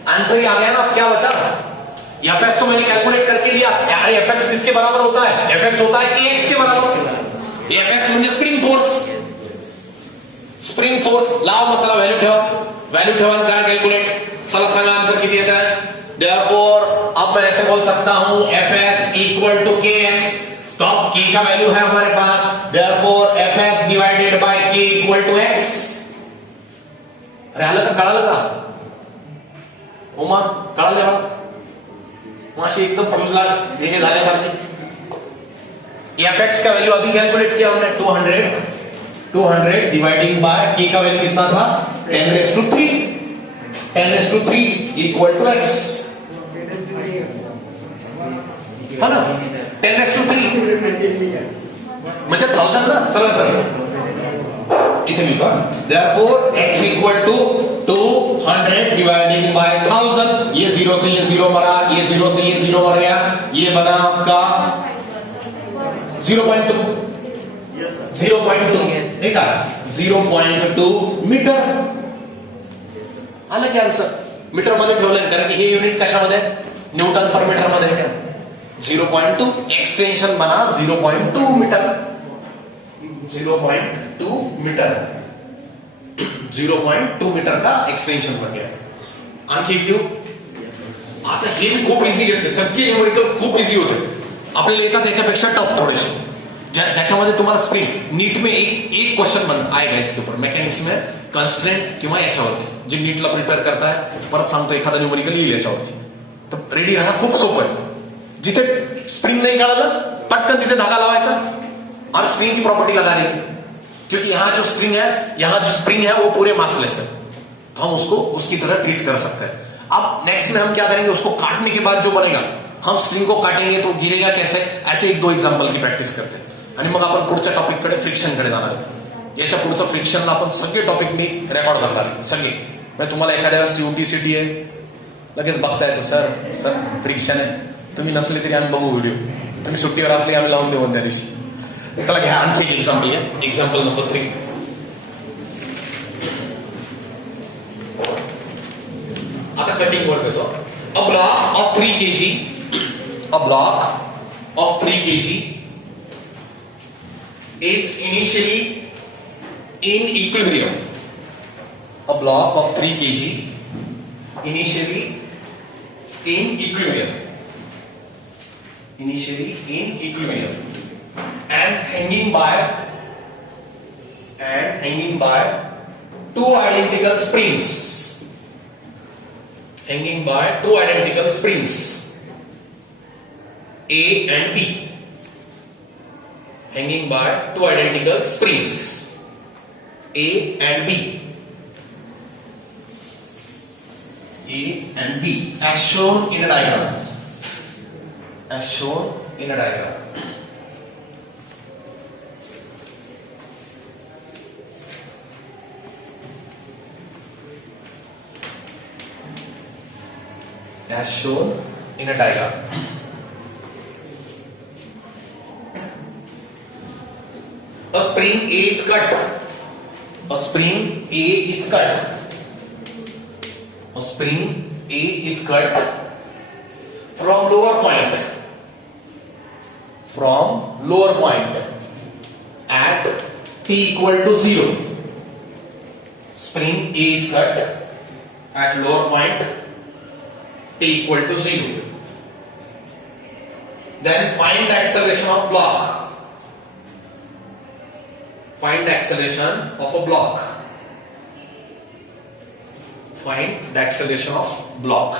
आंसर ही आ गया ना, अब क्या बचा, Fs तो मैंने कैलकुलेट करके दिया, अरे Fx किसके बराबर होता है, Fx होता है Kx के बराबर, Fx म्हणजे स्प्रिंग फोर्स, स्प्रिंग फोर्स लाव, मग चला व्हॅल्यू ठेवा काय कैलकुलेट, चला सांगा आंसर किती येत आहे, देयरफॉर अब मैं ऐसे बोल सकता हूं Fs इक्वल टू Kx, तो अब K का वैल्यू है हमारे पास, therefore Fs divided by K equal to x। अरे आलं का, कळालं का उमा, कळालं का, माशी एकदम फ्यूज हे झाल्यासारखे। Fx का वैल्यू अभी कैलकुलेट किया हमने 200 डिवाइडिंग बाय K का वैल्यू कितना था 10⁻³ इक्वल टू x, है ना, 10⁻³ म्हणजे 1000 ना, सरळ इथे लिखा, therefore x equal to 200 dividing by 1000, ये 0 से ये 0 मरा, ये 0 से ये 0 मर गया, ये बना आपका 0.2, ठीक है 0.2 मीटर, आलं की आन्सर, मीटर मध्ये ठेवलं, कारण की हे युनिट कशामध्ये, न्यूटन पर मीटर मध्ये, 0.2 एक्सटेंशन बना 0.2 मीटर, 0.2 मीटर, 0.2 मीटर का एक्सटेंशन बन गया। आणखी एक देऊ, आता हे खूप इझी घेतले, सगळे न्यूमेरिकल खूप इझी होते, आपल्याला येतात त्याच्यापेक्षा टफ थोडेसे, ज्याच्यामध्ये तुम्हाला स्प्रिंग नीट में एक क्वेश्चन बन आएगा इसके ऊपर, मैकेनिक्स में कंस्ट्रेंट किंवा याच्यावरती, जे नीटला प्रिपेअर करताय, परत सांगतो एखादा न्यूमेरिकल येईल याच्यावरती, तर रेडी राहा, खूप सोपं आहे. जिथे स्प्रिंग नहीं काढालं पटकन तिथे धागा लावायचा और स्प्रिंग की प्रॉपर्टी लगा रही है, क्योंकि यहां जो स्प्रिंग है वो पूरे मासलेस है, तो हम उसको उसकी तरह ट्रीट कर सकते हैं. अब नेक्स्ट में हम क्या करेंगे, उसको काटने के बाद जो बनेगा, हम स्ट्रिंग को काटेंगे तो गिरेगा कैसे, ऐसे एक दो एक्झाम्पल की प्रॅक्टिस करते हैं आणि मग आपण पुढच्या टॉपिक कडे फ्रिक्शन कडे जाणार आहे. याच्या पुढचं फ्रिक्शन आपण सगळे टॉपिक मी रेकॉर्ड करणार आहे, सगळे. म्हणजे तुम्हाला एखाद्या वेळेस सीयूटी सीटी आहे लगेच बघता येतं, सर फ्रिक्शन आहे, तुम्ही नसले तरी आम्ही बघू व्हिडिओ, तुम्ही सुट्टीवर असले आम्ही लावून देऊ त्या दिवशी. चला घ्या आणखी एक एक्झाम्पल घ्या, एक्झाम्पल नंबर 3. आता कटिंग वर देतो. A block of 3 kg, a block of 3 kg is initially in equilibrium. A block of 3 kg initially in equilibrium. Initially in equilibrium and hanging by 2 identical springs. Hanging by 2 identical springs, A and B. Hanging by 2 identical springs, A and B. A and B, as shown in a diagram. As shown in a diagram. As shown in a diagram. A spring A is cut. A spring A is cut. A spring A is cut from lower point. From lower point at t equal to 0. Spring A is cut at lower point t equal to 0. Then find the acceleration of block. Find the acceleration of a block. Find the acceleration of block.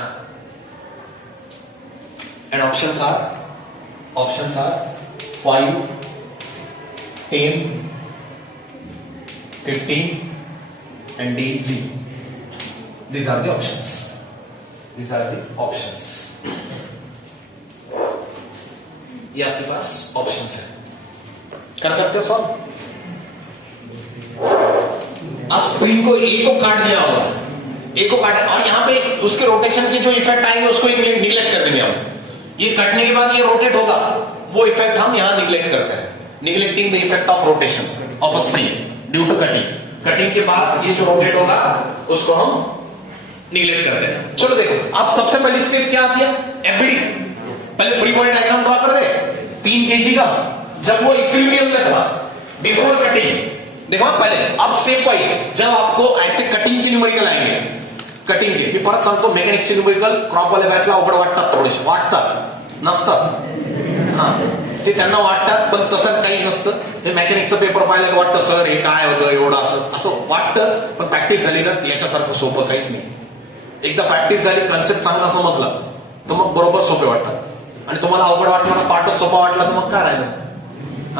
And options are 5, 10, 15 and D, 0. These are the options. These are the options. ये आपके पास options है, कर सकते हो solve. आप spring को ए को काट दिया होगा, ए को काटा और यहाँ पे उसके रोटेशन के जो इफेक्ट आएंगे उसको निगलेक्ट कर देंगे हम. ये कटने के बाद ये रोटेट होगा, वो इफेक्ट हम यहाँ निगलेक्ट करते हैं. Neglecting the effect of rotation of a spring due to cutting. Cutting के बाद ये जो रोटेट होगा उसको हम निगलेक्ट करते हैं. चलो देखो, आप सबसे पहली स्टेप क्या आती है, एफबीडी. पहले फ्री बॉडी डायग्राम ड्रॉ कर दे 3 kg का, जब वो इक्विलिब्रियम में था बिफोर कटिंग. देखो पहले, अब स्टेप वाइज जब आपको ऐसे कटिंग के न्यूमेरिकल आएंगे, कटिंग के मी परत सांगतो, मेकॅनिक्सचे न्यूमेरिकल क्रॉप वाले बॅचला अवघड वाटतात, थोडेसे वाटतात, नसतात. हा, ते त्यांना वाटतात पण तसं काहीच नसतं. ते मेकॅनिक्सचा पेपर पाहिलं की वाटतं सर हे काय होतं एवढं, असं वाटतं. पण प्रॅक्टिस झाली ना याच्यासारखं सोपं काहीच नाही. एकदा प्रॅक्टिस झाली, कन्सेप्ट चांगला समजला तर मग बरोबर सोपे वाटतात. आणि तुम्हाला अवघड वाटणारा पार्टच सोपा वाटला तर मग काय राहिलं.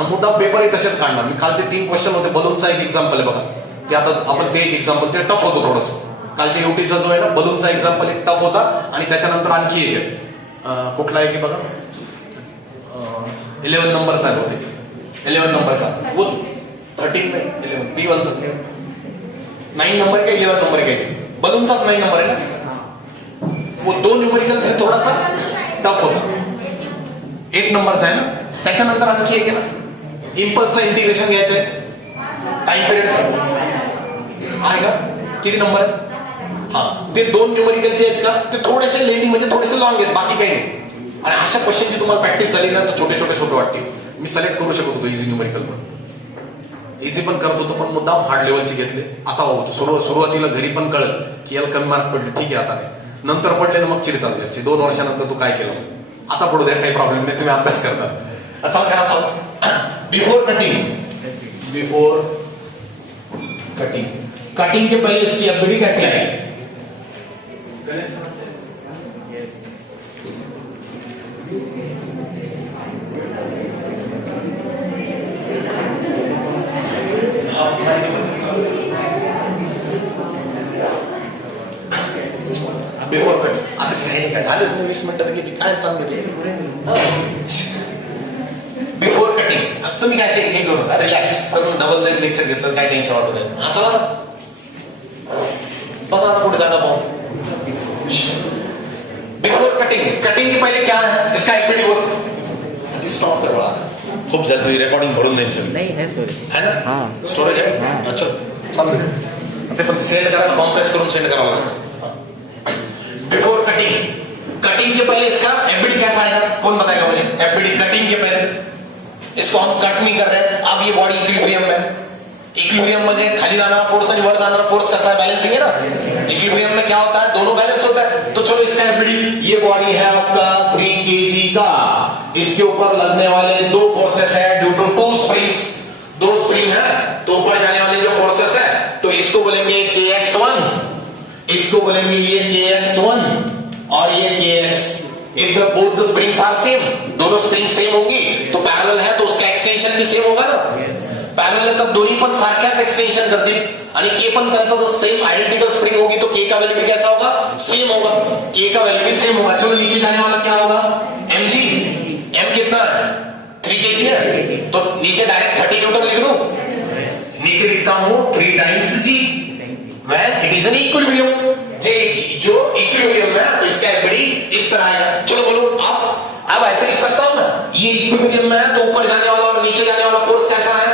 मुद्दा पेपरही तसेच काढणार. मी कालचे 3 क्वेश्चन होते, बलूनचा एक एक्झाम्पल आहे बघा, की आता आपण ते एक्झाम्पल, ते टफ होतं थोडंसं. कालच्या युटीचा जो आहे ना बलूनचा एक्झाम्पल एक टफ होता. आणि त्याच्यानंतर आणखी एक आहे, कुठला आहे की बघा 11 नंबरचा होते. 11 नंबर का वो 13 में 11 P1 9 नंबर का 11 नंबर का बलूनचाच 9 नंबर आहे ना. वो 2 न्यूमेरिकल थे, थोडासा टफ होता. 1 नंबरचा आहे ना. त्याच्यानंतर आणखी एक आहे ना, इम्पल्सचं इंटिग्रेशन घ्यायचंय, टाइम पिरियडचं आहे का, किती नंबर आहे. हा, ते 2 न्यूमेरिकलचे आहेत का, ते थोडेसे लेंदी म्हणजे थोडेसे लॉंग आहेत, बाकी काही नाही. आणि अशा क्वेश्चनची तुम्हाला प्रॅक्टिस झाली ना तर छोटे छोटे सोपे वाटते. मी सिलेक्ट करू शकत होतो इझी न्यूमेरिकल, पण इझी पण करत होतो, पण मुद्दाम हार्ड लेवलचे घेतले. आता होतो सुरुवातीला घरी पण कळलं की याला कमी मार्क पडले, ठीक आहे आता नाही. नंतर पडले ना मग चिडतात घरचे, 2 वर्षानंतर तू काय केलं. आता पडू द्या, काही प्रॉब्लेम नाही, तुम्ही अभ्यास करता. अच्छा करा सॉल्व. बिफोर कटिंग के पहले इसकी एफबीडी कैसे आएगी. Before cutting. आता काय नाही, काय झालंच नाही, 20 मिनिटात गेली, काय ताण घेतो. बिफोर कटिंग तुम्ही काय हे करू नका, रिलॅक्स करून डबल जरी लेक्चर घेतलं काय टेन्शन वाटू द्यायचं. हा चला ना, बस आता पुढे जाना पाहू. बिफोर कटिंग, कटिंग के पहले क्या है, इसका एफबीडी बोल. स्टॉप कर बड़ा, खूप जर तुझी रेकॉर्डिंग भरून द्यायचं नहीं है स्टोरेज. है ना, स्टोरेज है. अच्छा चालेल, ते पण सेंड करायला कॉम्प्रेस करून सेंड करावं लागतं. बिफोर कटिंग, कटिंग के पहले इसका एफबीडी कैसा आएगा, कौन बताएगा मुझे. एफबीडी कटिंग के पहले इसको हम कट नहीं कर रहे हैं. अब ये बॉडी इक्विलिब्रियम में, इक्विलिब्रियम म्हणजे खाली जाना फोर्स आणि वर जाना फोर्स कसा है, बैलेंसिंग है ना. इक्विलिब्रियम में क्या होता है, दोनों बैलेंस होता है. तो चलो इसका एफबीडी, ये बॉडी है आपका 3 kg का, इसके ऊपर लगने वाले दो फोर्सेस है ड्यू टू 2 स्प्रिंग्स. 2 स्प्रिंग है तो ऊपर जाने वाले जो फोर्सेस है, तो इसको बोलेंगे kx1, इसको बोलेंगे ये kx1 और ये kx. If the both the springs are same, दोनों स्प्रिंग सेम होंगी तो पैरेलल है, तो उसका एक्सटेंशन भी सेम होगा ना. पॅरलल आहे तर दोन्ही पण सारख्याच एक्सटेंशन करतील आणि के पण त्यांचा जर सेम आइडेंटिकल स्प्रिंग होगी तो के का वैल्यू भी कैसा होगा, सेम होगा. के का वैल्यू भी सेम होगा. चलो नीचे जाने वाला क्या होगा, mg. m कितना है, 3 kg है, तो नीचे डायरेक्ट 30 न्यूटन लिख दो. नीचे लिखता हूं 3 times g when it is an equilibrium. जो इक्विलिब्रियम है तो इसका एफबीडी इस तरह आएगा. चलो बोलो अब ऐसे लिख सकता हूं मैं, ये इक्विलिब्रियम में है तो ऊपर जाने वाला और नीचे जाने वाला फोर्स कैसा है,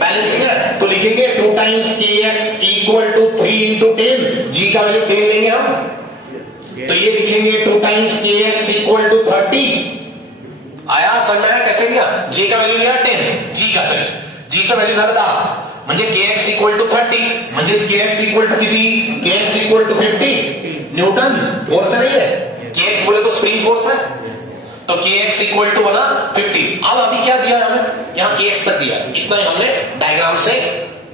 बैलेंसिंग है. तो लिखेंगे 2 times kx equal to 3 into 10, g का वैल्यू 10 लेंगे हम, तो ये लिखेंगे 2 टाइम्स kx इक्वल टू 30. आया समझ में आया कैसे लिया, g का वैल्यू लिया 10, g का सॉरी g चा वैल्यू झाला 10, म्हणजे kx इक्वल टू 30, म्हणजे kx इक्वल टू किती, kx equal to 50 newton. Force नहीं है, kx बोले तो स्प्रिंग फोर्स है, तो kx इक्वल टू बना 50. अब अभी क्या दिया हमें, यहाँ kx तक दिया, इतना ही हमने डायग्राम से,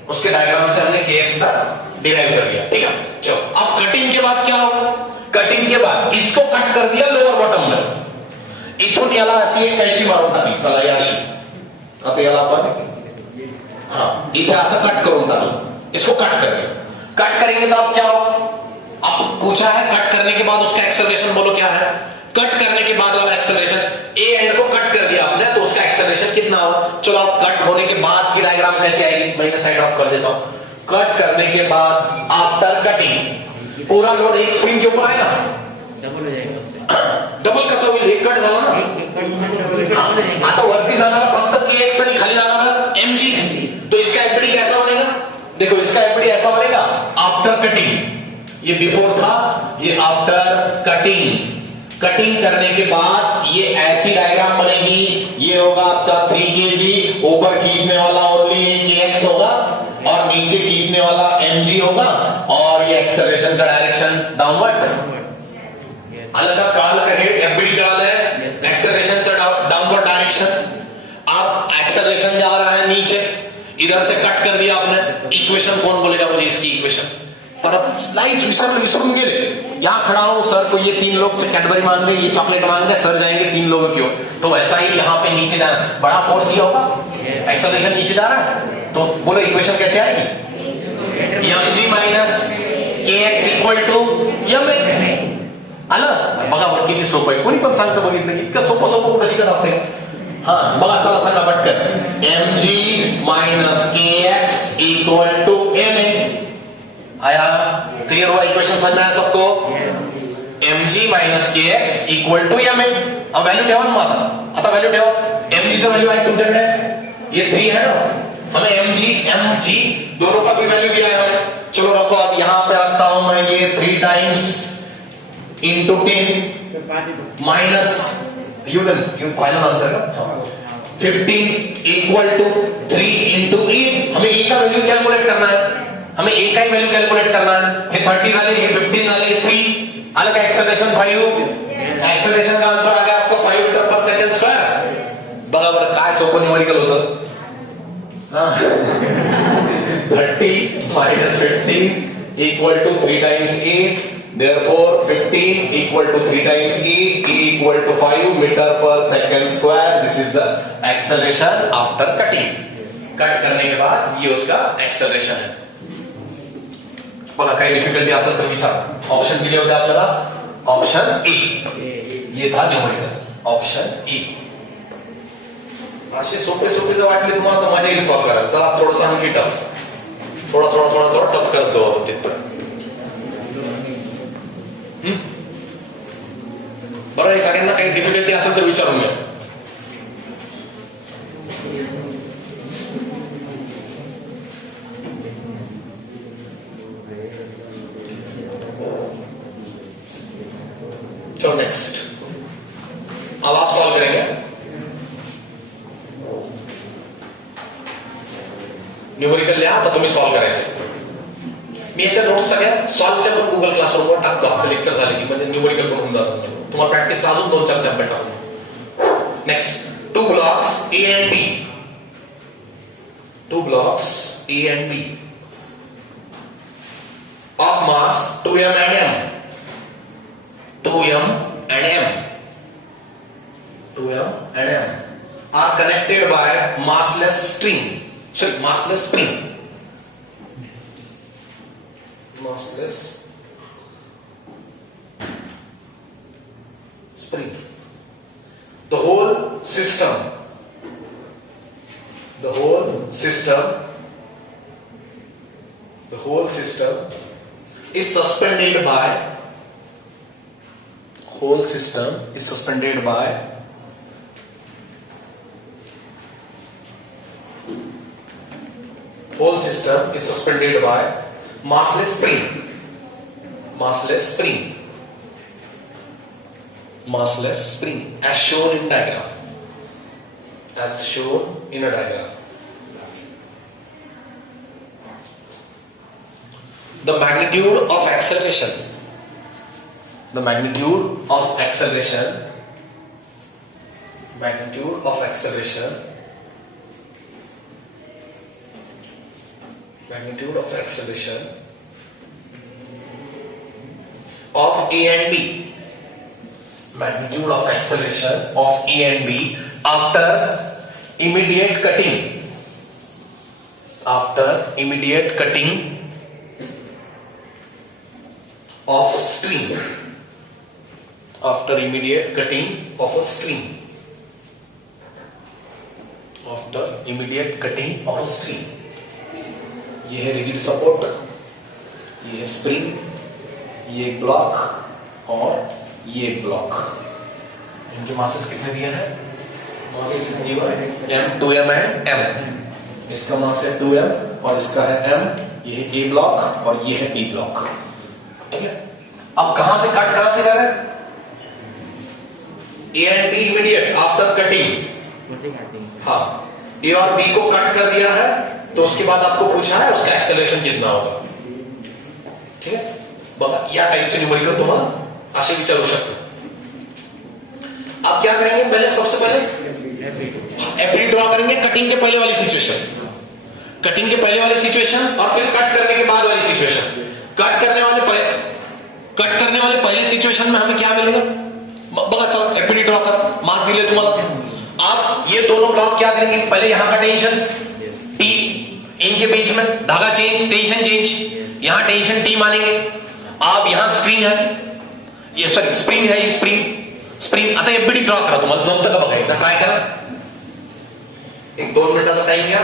उसके डायग्राम से हमने kx तक डिराइव कर लिया. ठीक है, चलो अब कटिंग के बाद क्या होगा, कटिंग के बाद इसको कट कर दिया लोअर बॉटम में. इथून याला अशी एक कैची मारून टाकली, चला याशी. आता याला आपण इथे असं कट करून टाकलं, इसको कट कर दिया. कट करेंगे तो अब क्या होगा, अब पूछा है कट करने के बाद उसका एक्सेलरेशन बोलो क्या है. कट करने के बाद वाला एक्सेलरेशन, ए एंड को कट कर दिया आपने तो उसका एक्सेलरेशन कितना होगा. चलो अब कट होने के बाद की डायग्राम कैसे आएगी, मैं साइड ऑफ कर देता हूं. कट करने के बाद आफ्टर कटिंग पूरा लोड एक स्प्रिंग के ऊपर आएगा, डबल हो जाएगा. डबल कसं होईल, एक कट झाला ना, आता वरती जाणारा फक्त kx आणि खाली जाणारा mg. तो इसका एफबीडी कैसा बनेगा, देखो इसका एफबीडी ऐसा बनेगा आफ्टर कटिंग. ये बिफोर था, ये आफ्टर कटिंग. कटिंग करने के बाद ये ऐसी डायग्राम बनेगी, ये होगा आपका 3 kg, ऊपर खींचने वाला ओनली kx होगा और नीचे खींचने वाला mg होगा, और ये एक्सेलरेशन का डायरेक्शन डाउनवर्ड. अलग काल का हेड एफबीडी काल है, एक्सेलरेशन का डाउनवर्ड डायरेक्शन. अब एक्सेलरेशन जा रहा है नीचे, इधर से कट कर दिया आपने. इक्वेशन कौन बोलेगा मुझे इसकी इक्वेशन, परत स्लाइस विसरून गेले. यहाँ खड़ा हूं, सर को ये 3 लोग कैडबरी मांग रहे, ये चॉकलेट मांग रहे, सर जाएंगे 3 लोगों की ओर. तो वैसा ही यहाँ पे नीचे जाना, बड़ा फोर्स ये होगा, एक्सेलरेशन नीचे जा रहा है, तो बोलो इक्वेशन कैसे आएगी, mg minus kx equal to m. आलं बघा, वर किती सोपं आहे, कोणी पण सांगतं बघितलं, इतकं सोपं सोपं कशी करत असते. हा बघा, चला सांगा पटकन, mg minus kx equal to ma. आया, क्लियर हुआ, इक्वेशन समझ में आया सबको. mg minus kx equal to ma. अब वैल्यू ठेवा ना, आता वैल्यू ठेवा. mg चा वैल्यू आहे तुमच्याकडे, ये 3 है ना, हमें mg दोनों का भी वैल्यू दिया है हमें. चलो रखो, अब यहां पे रखता हूं मैं ये 3 times into 10 minus final answer का 15 इक्वल टू 3 इंटू e. हमें e का वैल्यू कैलकुलेट करना है, हमें ए का ही वैल्यू कैलकुलेट करना है. हे 30 झाले, हे 15 झाले, हे 3 आलं का, एक्सेलरेशन 5. एक्सेलरेशन का आंसर आ गया आपको 5 मीटर पर सेकंड स्क्वायर. बघा बरं काय सोपं न्यूमेरिकल होतं. 30 minus 15 equal to 3 times e. Therefore 15 equal to 3 times e equal to 5 meter per second square. This is the acceleration after cutting. Cut करने के बाद ये उसका एक्सेलरेशन है. बघा काही डिफिकल्टी असेल तर विचारा, ऑप्शन दिले होते आपल्याला. ऑप्शन ए, ये था न्यूमेरिकल ऑप्शन ए. असे सोपे सोपे जर वाटले तुम्हाला तर मजा येईल सॉल्व करायला. चला थोडंसं आणखी टफ, थोडा टफ करत जाऊ आपण तिथं. बरं, हे सगळ्यांना काही डिफिकल्टी असेल तर विचारून घ्या. चलो नेक्स्ट, अब आप सॉल्व करेंगे. न्यूमेरिकल लिहा, आता तुम्ही सॉल्व करायचं. मी याच्या नोट्स सगळ्या सॉल्वच्या पण गुगल क्लासरूमवर टाकतो. आजचं लेक्चर झाले की म्हणजे न्यूमेरिकल पण होऊन जातं. तुम्हाला प्रॅक्टिसला अजून 2-4 सॅम्पल टाकतो. Next, 2 blocks A and B. 2 blocks A and B of mass 2m and m. 2m and m. 2m and m are connected by massless string. Sorry, massless spring. Massless spring. The whole system is suspended by massless spring as shown in diagram. The magnitude of acceleration of A and B. Magnitude of acceleration of A and B after immediate cutting of a string. ये है rigid support, ये है spring, ये एक block और ये एक block. इनके मासेस कितने दिए हैं? Masses given m, 2m and m. इसका मास है 2m और इसका है m. ये है a ब्लॉक और ये है b ब्लॉक. ठीक है. अब कहां से कट कहां से कर रहे हैं? A and B immediate after cutting. हाँ, A और B को कट कर दिया है तो उसके बाद आपको पूछा है उसका एक्सेलरेशन कितना होगा. ठीक है. बघा, या टाइपचे न्यूमेरिकल तुम्हाला असे विचारू शकतो. आप क्या करेंगे? पहले सबसे पहले एपरी ड्रॉ करेंगे. कटिंग के पहले वाली सिचुएशन और फिर कट करने के बाद वाली सिचुएशन. कट करने वाले पहले सिचुएशन में हमें क्या मिलेगा? बघा, चलो एपरी ड्रॉ करो. मास दिले तुम्हाला. आप ये दोनों ब्लॉक क्या करेंगे? पहले यहां का टेंशन T, इनके बीच में धागा चेंज, टेंशन चेंज. यहां टेंशन T मानेंगे. आप यहां स्प्रिंग है, ये सॉरी स्प्रिंग है, ये स्प्रिंग. आता एपडी ड्रॉ करा. तुम्हाला जमतं का बघा. एकदा काय करा, 1-2 मिनिटाचा टाइम घ्या.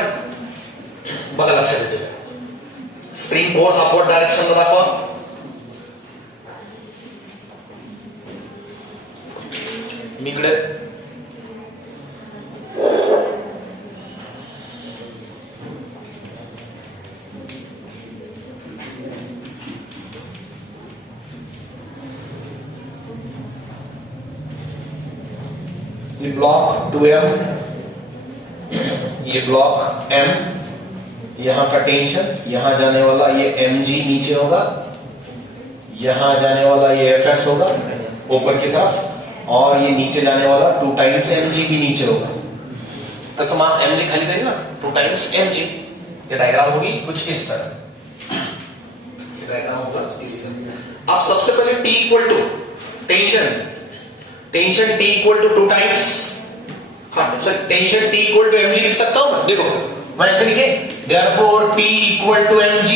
बघा, लक्षात येते. स्प्रिंग फोर्स अपवर्ड डायरेक्शनला दाखवा. मी इकडे ये ब्लॉक 2m, ये ब्लॉक m, यहां का टेंशन, यहां जाने वाला ये mg नीचे होगा, यहां जाने वाला ये fs होगा ऊपर की तरफ, और ये नीचे जाने वाला 2 times mg भी नीचे होगा. त्याचं मान mg खाली जाएगा ना, 2 times mg. ये डायग्राम होगी कुछ इस तरह. ये डायग्राम होगा इस तरह. अब सबसे पहले T equal to tension T equal to 2 times. हाँ, tension T equal to mg लिख सकता हूं मैं. देखो मैं ऐसे लिखे, therefore P equal to mg.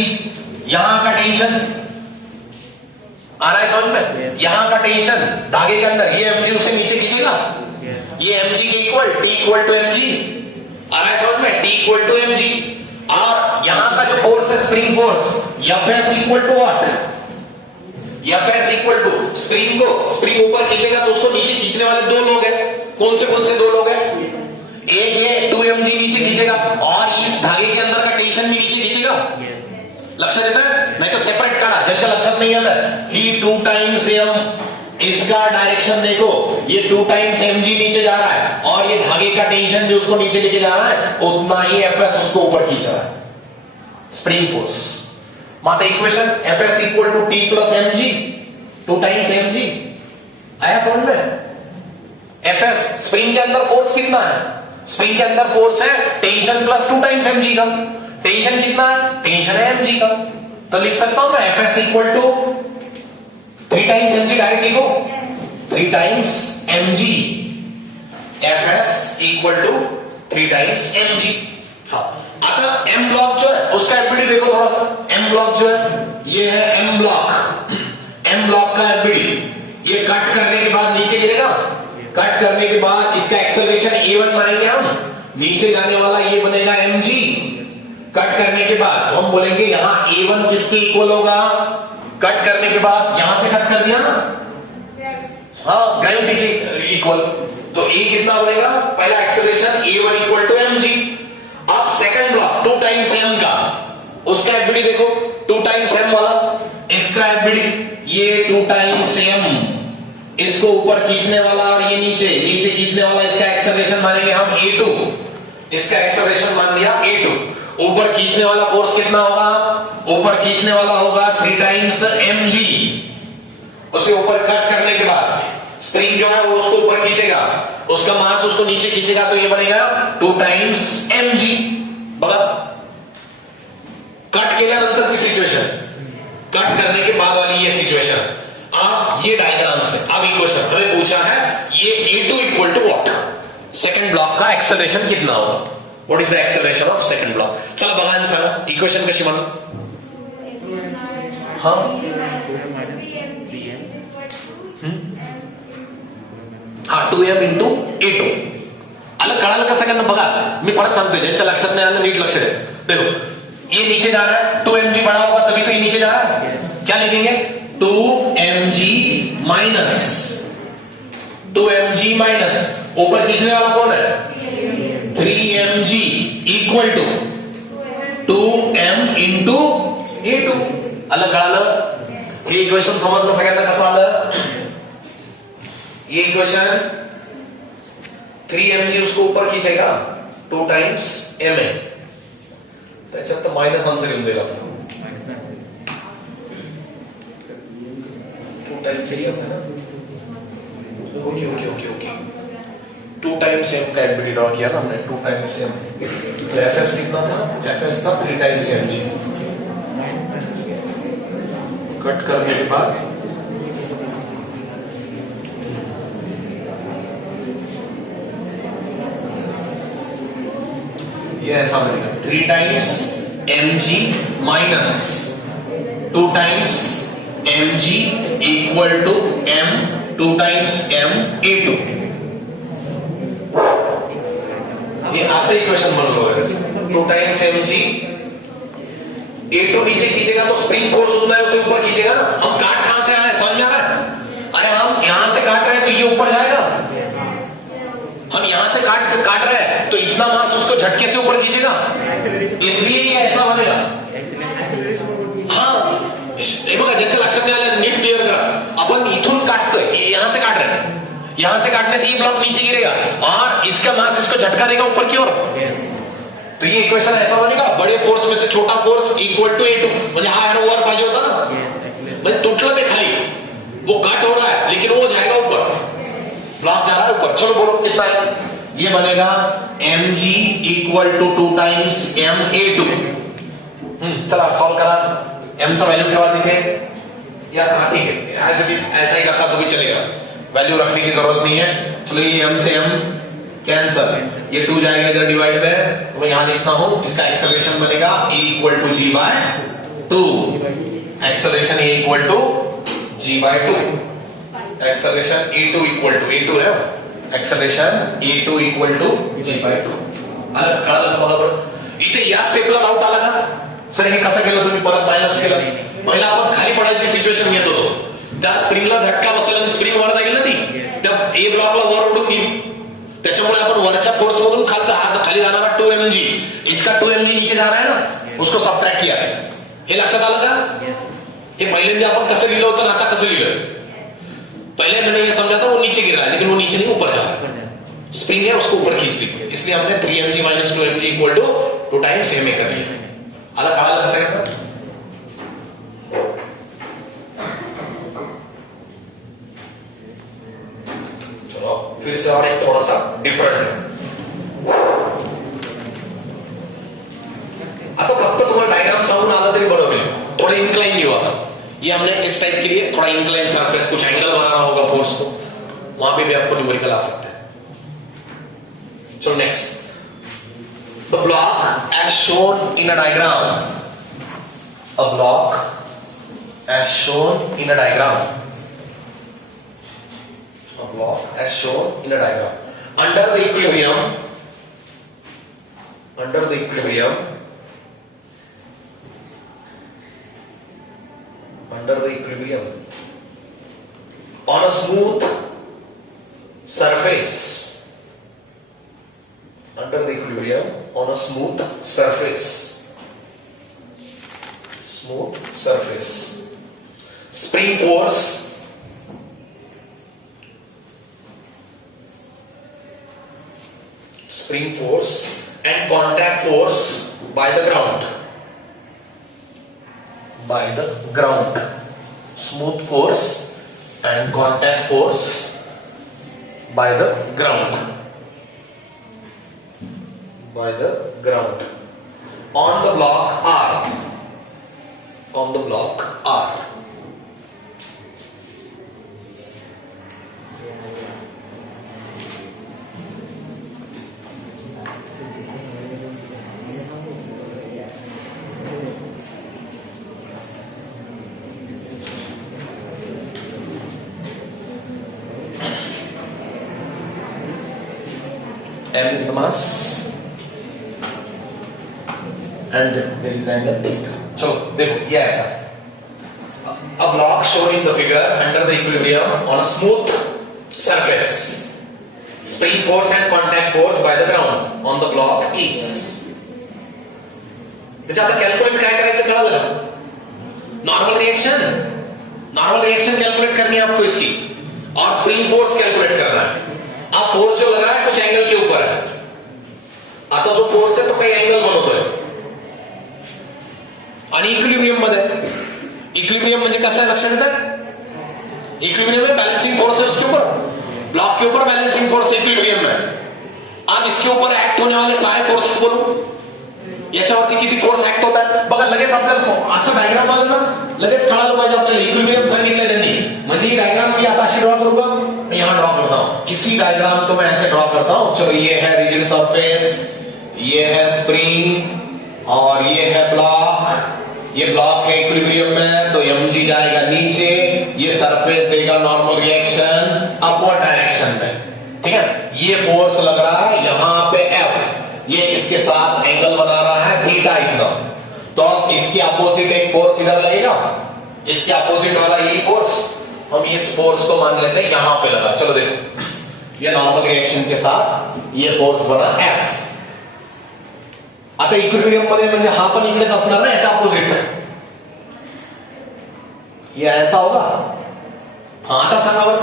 यहां का टेंशन आ रहा है समझ में? यहाँ का टेंशन धागे के अंदर, ये mg उससे नीचे खींचेगा, ये mg के equal, t equal to mg, आ रहा है समझ में? t equal to mg। और यहाँ का जो फोर्स है spring force, Fs equal to what? Fs equal to spring को, स्प्रिंग ऊपर खींचेगा तो उसको नीचे खींचने वाले दो लोग हैं। कौन से दो लोग हैं? एक ये 2mg नीचे खींचेगा और इस धागे के अंदर का टेंशन भी नीचे खींचेगा। लक्ष्य देता है? नहीं तो सेपरेट काढ़ा, ज्यांच्या लक्षात नहीं आता ही 2 टाइम्स m, इसका डायरेक्शन देखो, ये 2 टाइम्स mg नीचे जा रहा है और ये धागे का टेंशन जो उसको नीचे लेके जा रहा है उतना ही Fs उसको ऊपर खींच रहा है, स्प्रिंग फोर्स। माता equation Fs equal to t plus mg, 2 times mg। आया समझ में? Fs स्प्रिंग के अंदर फोर्स कितना है? स्प्रिंग के अंदर फोर्स है टेंशन प्लस 2 टाइम्स mg का। टेंशन कितना है? टेंशन है mg का, तो लिख सकता हूं मैं Fs equal to 3 times mg, direct लिखो 3 times mg, Fs equal to 3 times mg। हाँ, आता m ब्लॉक जो है उसका एफबीडी देखो थोड़ा सा। m ब्लॉक जो है ये है m ब्लॉक, m ब्लॉक का एफबीडी, ये कट करने के बाद नीचे गिरेगा, कट करने के बाद इसका एक्सेलरेशन a1 मानेंगे हम, नीचे जाने वाला ये बनेगा mg। कट करने के बाद हम बोलेंगे यहां a1 किसके इक्वल होगा? कट करने के बाद यहां से कट कर दिया ना, हाँ गए पीछे इक्वल, तो a कितना बनेगा? पहला acceleration a1 equal to mg। अब सेकंड ब्लॉक 2 टाइम्स m का, उसका एफबीडी देखो 2 टाइम्स m वाला, इसका एफबीडी ये 2 टाइम्स m, इसको ऊपर खींचने वाला और ये नीचे खींचने वाला, इसका एक्सेलरेशन मानेंगे हम a2, इसका एक्सेलरेशन मान लिया a2। ऊपर खींचने वाला फोर्स कितना होगा? ऊपर खींचने वाला होगा 3 टाइम्स mg। उसे ऊपर कट करने के बाद स्प्रिंग जो है वो उसको ऊपर खींचेगा, उसका मास उसको नीचे खींचेगा, तो ये बनेगा 2 टाइम्स mg। बघा कट केल्यानंतरची सिच्युएशन, कट करने के बाद वाली ये सिच्युएशन। अब ये डायग्राम से अब इक्वेशन हमें पूछा है ये a2 equal to what? Second block का एक्सेलरेशन कितना होगा? What is the acceleration of second block? चला बघा आन्सर, इक्वेशन कशी म्हणू? हाँ हाँ 2m इंटू a2 आलं, कळालं का सगळ्यांना? बघा मी परत सांगतोय, ज्यांच्या लक्षात नाही आलं नीट लक्ष दे। देखो ये नीचे जा रहा है, 2mg बड़ा होगा तभी तो ये नीचे जा रहा है। क्या लिखेंगे? 2mg माइनस ऊपर खींचने वाला कौन है? 3mg equal to 2m into a2। आलं कळालं? हे इक्वेशन समजलं सगळ्यांना कसं आलं? ये इक्वेशन 3mg उसको ऊपर खींचेगा 2 टाइम्स ma, त्याच्यात तर माइनस आंसर येऊन जाईल आपल्याला। 2 टाइम्स m है ना, ओके 2 टाइम्स m का एफबीडी ड्रॉ किया ना हमने, 2 टाइम्स m, तो Fs कितना था? Fs था 3 टाइम्स mg। कट करने के बाद ये ऐसा बनेगा 3 times mg minus 2 times mg equal to m 2 times m a2। ये ऐसे इक्वेशन बन रहा 2 टाइम्स mg a2 नीचे खींचेगा तो स्प्रिंग फोर्स उतना है उसे ऊपर खींचेगा ना। हम काट कहां से आए समझ आ रहा है? अरे हम यहां से काट रहे हैं तो ये ऊपर जाएगा, हम यहां से काट रहे हैं तो इतना मास उसको झटके से ऊपर खींचेगा, इसलिए ये ऐसा बनेगा। हाँ हे बघा, ज्यांच्या लक्षात नाही आलं नीट क्लियर करा। अपन इथून काटतोय, यहां से काट रहे हैं, यहां से काटने से ये ब्लॉक नीचे गिरेगा और इसका मास इसको झटका देगा ऊपर की ओर, तो ये इक्वेशन ऐसा बनेगा बड़े फोर्स में से छोटा फोर्स इक्वल टू a2। म्हणजे हा एरो वर पाहिजे होता ना, म्हणजे तुटलं ते खाली, वो कट हो रहा है लेकिन वो जाएगा ऊपर, ब्लॉक जा रहा है ऊपर। चलो बोलो कितना है? ये बनेगा mg equal to 2 times ma2। चला सॉल्व करा, m चा वैल्यू ठेवा तिथे, यार हाँ ठीक है एज इट इज ऐसा ही रखा तो भी चलेगा, वैल्यू रखने की जरूरत नहीं है। चलो ये m से m कैंसल, ये 2 जाएगा इधर डिवाइड में, तो मैं यहां लिखता हूं इसका एक्सेलरेशन बनेगा a equal to g by 2, acceleration a equal to g/2, acceleration a2 equal to a2 है, acceleration a2 equal to g/2. आलं कळालं बरोबर. इथे या स्टेपला डाऊट आला का सर हे कसं केलं तुम्ही परत मायनस केलं? पहिला आपण खाली पडायची सिच्युएशन घेत होतो, त्या स्प्रिंगला झटका बसला आणि स्प्रिंग वर जाईल ना, ती त्या ए ब्लॉकला वर उडून घेईल. त्याच्यामुळे आपण वरच्या फोर्स मधून खाली जाणारा 2mg, इसका 2mg नीचे जा रहा है ना, उसको सबट्रैक्ट किया. हे लक्षात आलं का? हे पहिल्यांदा आपण कसं लिहिलं होतं, आता कसं लिहिलं? पहले मैंने ये समझा था वो नीचे गिर रहा है, लेकिन वो नीचे नहीं ऊपर जा रहा है. स्प्रिंग है उसको ऊपर खींच ली, इसलिए हमने 3mg minus 2mg equal to 2 times m कर लिया. आला कळालं कसं आहे? चलो फिर से और एक थोड़ा सा डिफरेंट है. आता फक्त तुम्हाला डायग्राम सांगून आला तरी बरं होईल. थोड़ा इंक्लाइन लियो आता. ये हमने इस टाइप के लिए थोड़ा इंक्लाइन सरफेस, कुछ एंगल बनाना होगा फोर्स को, वहां पे भी आपको न्यूमेरिकल आ सकते हैं. चलो next, the block as shown in a diagram. A block as shown in a diagram. A block as shown in a diagram. Under the equilibrium, on a smooth surface. Under the equilibrium, on a smooth surface. Spring force and contact force by the ground. Smooth force and contact force by the ground. On the block R. M is the mass and there is angle theta. So देखो ये ऐसा, a block shown in the figure under the equilibrium on a smooth surface. Spring force and contact force by the ground on the block is. म्हणजे आता calculate काय करायचं कळालं का? Normal reaction calculate करनी है आपको इसकी, और स्प्रिंग फोर्स कैलकुलेट करना है. अब फोर्स जो लग रहा है कुछ एंगल के ऊपर है. आता जो फोर्स है तो काही एंगल बनवतोय. आणि इक्विलिब्रियम म्हणजे कसं आहे लक्षात येतं? इक्विलिब्रियम में बैलेंसिंग फोर्स है उसके ऊपर, ब्लॉक के ऊपर बैलेंसिंग फोर्स इक्विलिब्रियम में. अब इसके ऊपर एक्ट होने वाले सारे फोर्सेस बोलू, याच्यावरती किती फोर्स ऍक्ट होत आहे बघा. लगेच आपल्याला असं डायग्राम आलं ना, लगेच कळालं पाहिजे आपल्याला इक्विलिब्रियम सांगितलं त्यांनी. म्हणजे ही डायग्राम मी आता अशी ड्रॉ करू का? मैं यहां ड्रॉ करता हूं. इसी डायग्राम को मैं ऐसे ड्रॉ करता हूं. चलो ये है रिजिड सरफेस, ये है स्प्रिंग और ये है ब्लॉक. ये ब्लॉक है इक्विलिब्रियम में तो mg जाएगा नीचे, ये सरफेस देगा नॉर्मल रिएक्शन अपवर्ड डायरेक्शन में. ठीक है, ये फोर्स लग रहा है यहां पे F, ये इसके साथ एंगल बना रहा है थीटा इतना. तो अब इसके अपोजिट एक फोर्स इधर लगेगा, इसके अपोजिट वाला ये फोर्स, हम इस फोर्स को मान लेते हैं यहां पे लगा. चलो देखो, ये नॉर्मल रिएक्शन के साथ ये फोर्स बना F. आता इक्विलिब्रियम मध्ये म्हणजे हा पण इकडेच असणार ना, याच्या अपोजिट. ये ऐसा होगा. हाँ आता सांगा बरं,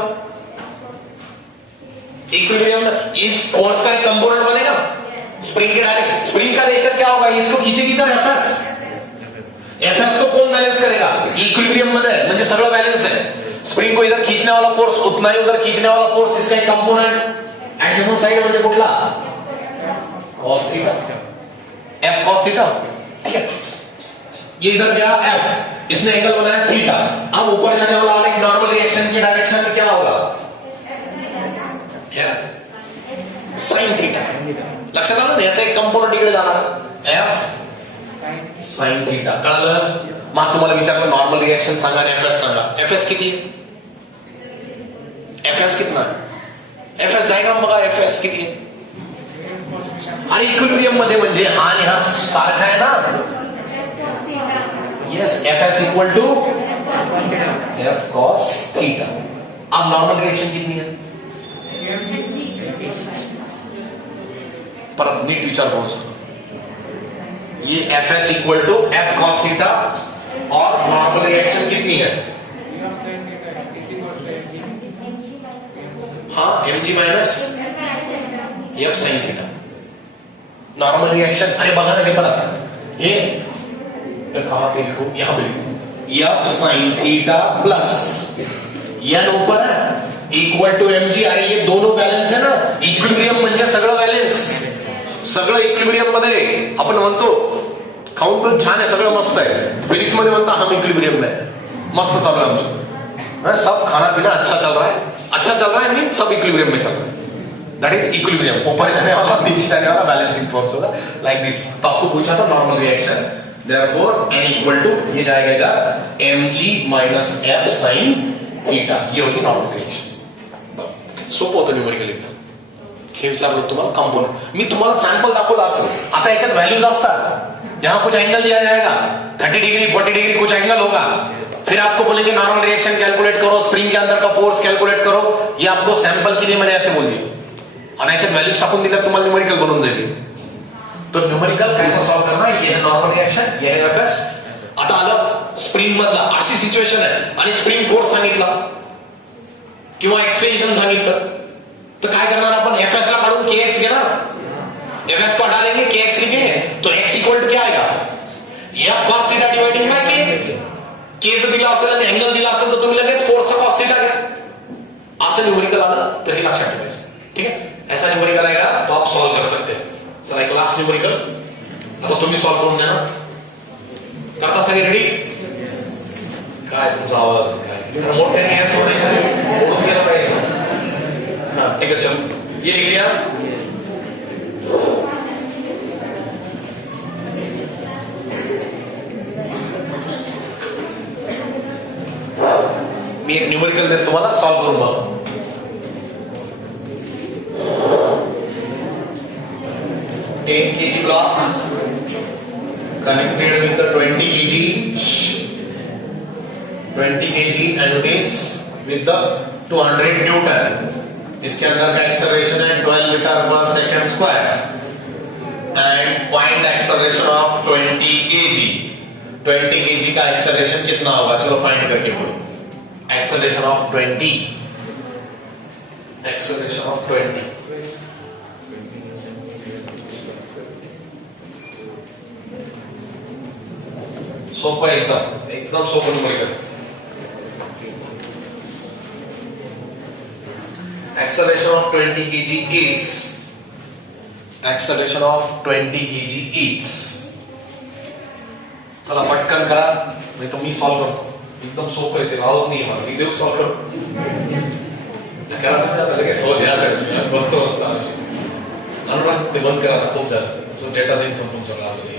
इक्विलिब्रियम में इस फोर्स का एक कंपोनेंट बनेगा स्प्रिंग के डायरेक्शन. स्प्रिंग का नेचर क्या होगा? इसको खींचेगी तर एफएस को कौन बैलेंस करेगा? इक्विलिब्रियम मध्ये म्हणजे सगळं बैलेंस है. स्प्रिंग को इधर खींचने वाला फोर्स उतना ही उधर खींचने वाला फोर्स, इसका एक कंपोनेंट. एडजस्टेंट साइड म्हणजे कुठला? cos theta, F cos theta. ठीक है, ये इधर गया F, इसने एंगल बनाया थीटा. अब ऊपर जाने वाला एक नॉर्मल रिएक्शन की डायरेक्शन में क्या होगा? Sine theta. लक्षात आलं ना, याचा एक कंपोनेंट इकडे जाणार F साइन थीटा. कळलं? मग तुम्हाला विचारलं नॉर्मल रिएक्शन सांगा आणि एफएस सांगा. एफएस किती? एफएस कितना? एफएस डायग्राम बघा. एफएस किती? आणि इक्विलिब्रियम मध्ये म्हणजे हा आणि हा सारखा आहे ना. Yes, FS equal to F cos theta. अब नॉर्मल रिएक्शन कितनी है? पर नीट विचार करो सर. ये F S equal to F cos theta और नॉर्मल रिएक्शन कितनी है? हाँ, m g minus F sine theta. Normal reaction. अरे बघा ना, हे बघा, ये कहां पे लिखू? यहां पे लिखू. F sine theta plus N ऊपर है इक्वल टू एम जी. अरे ये दोनों बॅलन्स आहे ना. इक्विलिब्रियम म्हणजे सगळं बॅलन्स. सगळं इक्विलिब्रियम मध्ये आपण म्हणतो. खाऊन पण छान आहे, सगळं मस्त आहे. फिजिक्स मध्ये म्हणता हम इक्विलिब्रियम में मस्त चालू है आमचं. सब खाना पीना अच्छा चल रहा है. अच्छा चल रहा है मीन सब इक्विलिब्रियम में चल रहा है. That is equilibrium. ऊपर जाने वाला नीचे जाने वाला बैलेंसिंग फोर्स होगा लाइक दिस. तो आपको पूछा था नॉर्मल रिएक्शन. देयरफॉर n इक्वल टू ये जाएगा mg minus f sin theta. ये होती नॉर्मल रिएक्शन. सोपं होतं न्यूमेरिकल एकदम. हे विचारलं तुम्हाला कंपोनेंट. मी तुम्हाला सॅम्पल दाखवला असं. आता याच्यात व्हॅल्यूज असतात. यहां कुछ एंगल दिया जाएगा 30 डिग्री 40 डिग्री कुछ एंगल होगा. फिर आपको बोलेंगे नॉर्मल रिएक्शन कैलकुलेट करो, स्प्रिंग के अंदर का फोर्स कैलकुलेट करो. ये आपको सैंपल के लिए मैंने ऐसे बोल दिया. आणि याच्यात व्हॅल्यूज टाकून दिल्या तुम्हाला न्यूमेरिकल बनवून देईल. तो न्यूमेरिकल कैसा सॉल्व करना है? ये है नॉर्मल रिएक्शन, ये है एफएस. आता आलं स्प्रिंग मधला. अशी सिच्युएशन आहे आणि स्प्रिंग फोर्स सांगितला किंवा एक्सटेंशन सांगितलं तर काय करणार आपण? एफएस ला काढून केएक्स घेणार. एफएस को हटा लेंगे, केएक्स लिखेंगे तो एक्स इक्वल टू क्या आएगा? F cos theta dividing by के. के जर दिला असेल आणि अँगल दिला असेल तर तुम्ही लगेच फोर्सचा कॉस थीटा घ्या. असं न्यूमेरिकल आलं तर हे लक्षात ठेवायचं. ठीक है, ऐसा न्यूमेरिकल आएगा तो आप सॉल्व कर सकते हैं. चला एक लास्ट न्यूमेरिकल आता तुम्ही सॉल्व करून द्या ना. करता सगळे रेडी? काय तुमचा आवाज काय मोठ्याने असं ओळखून गेला पाहिजे. हा ठीक आहे, चलो ये लिख लिया. मी एक न्यूमेरिकल देतो तुम्हाला, सॉल्व करून बघा. Ten kg block connected with the 20 kg and it is with the 200 Newton. इसके अंदर का एक्सेलरेशन है 12 मीटर पर second square and point acceleration of 20 kg. 20 kg का एक्सेलरेशन कितना होगा? चलो फाइंड करके बोलो. Acceleration of 20. एक्सेलरेशन ऑफ 20 सोपं एकदम एकदम सोपं numerical. acceleration of 20 kg is acceleration of 20 kg is. चला पटकन करा नाही तर मी सॉल्व करतो. एकदम सोपं आहे ते, राहत नाही मला. मी देऊ सॉल्व करू करा तुम्ही आता लगेच. हो द्या सर, मस्त मस्त. अनुराग ते बंद करा, खूप झालं. तो डेटा देईन संपून सगळं.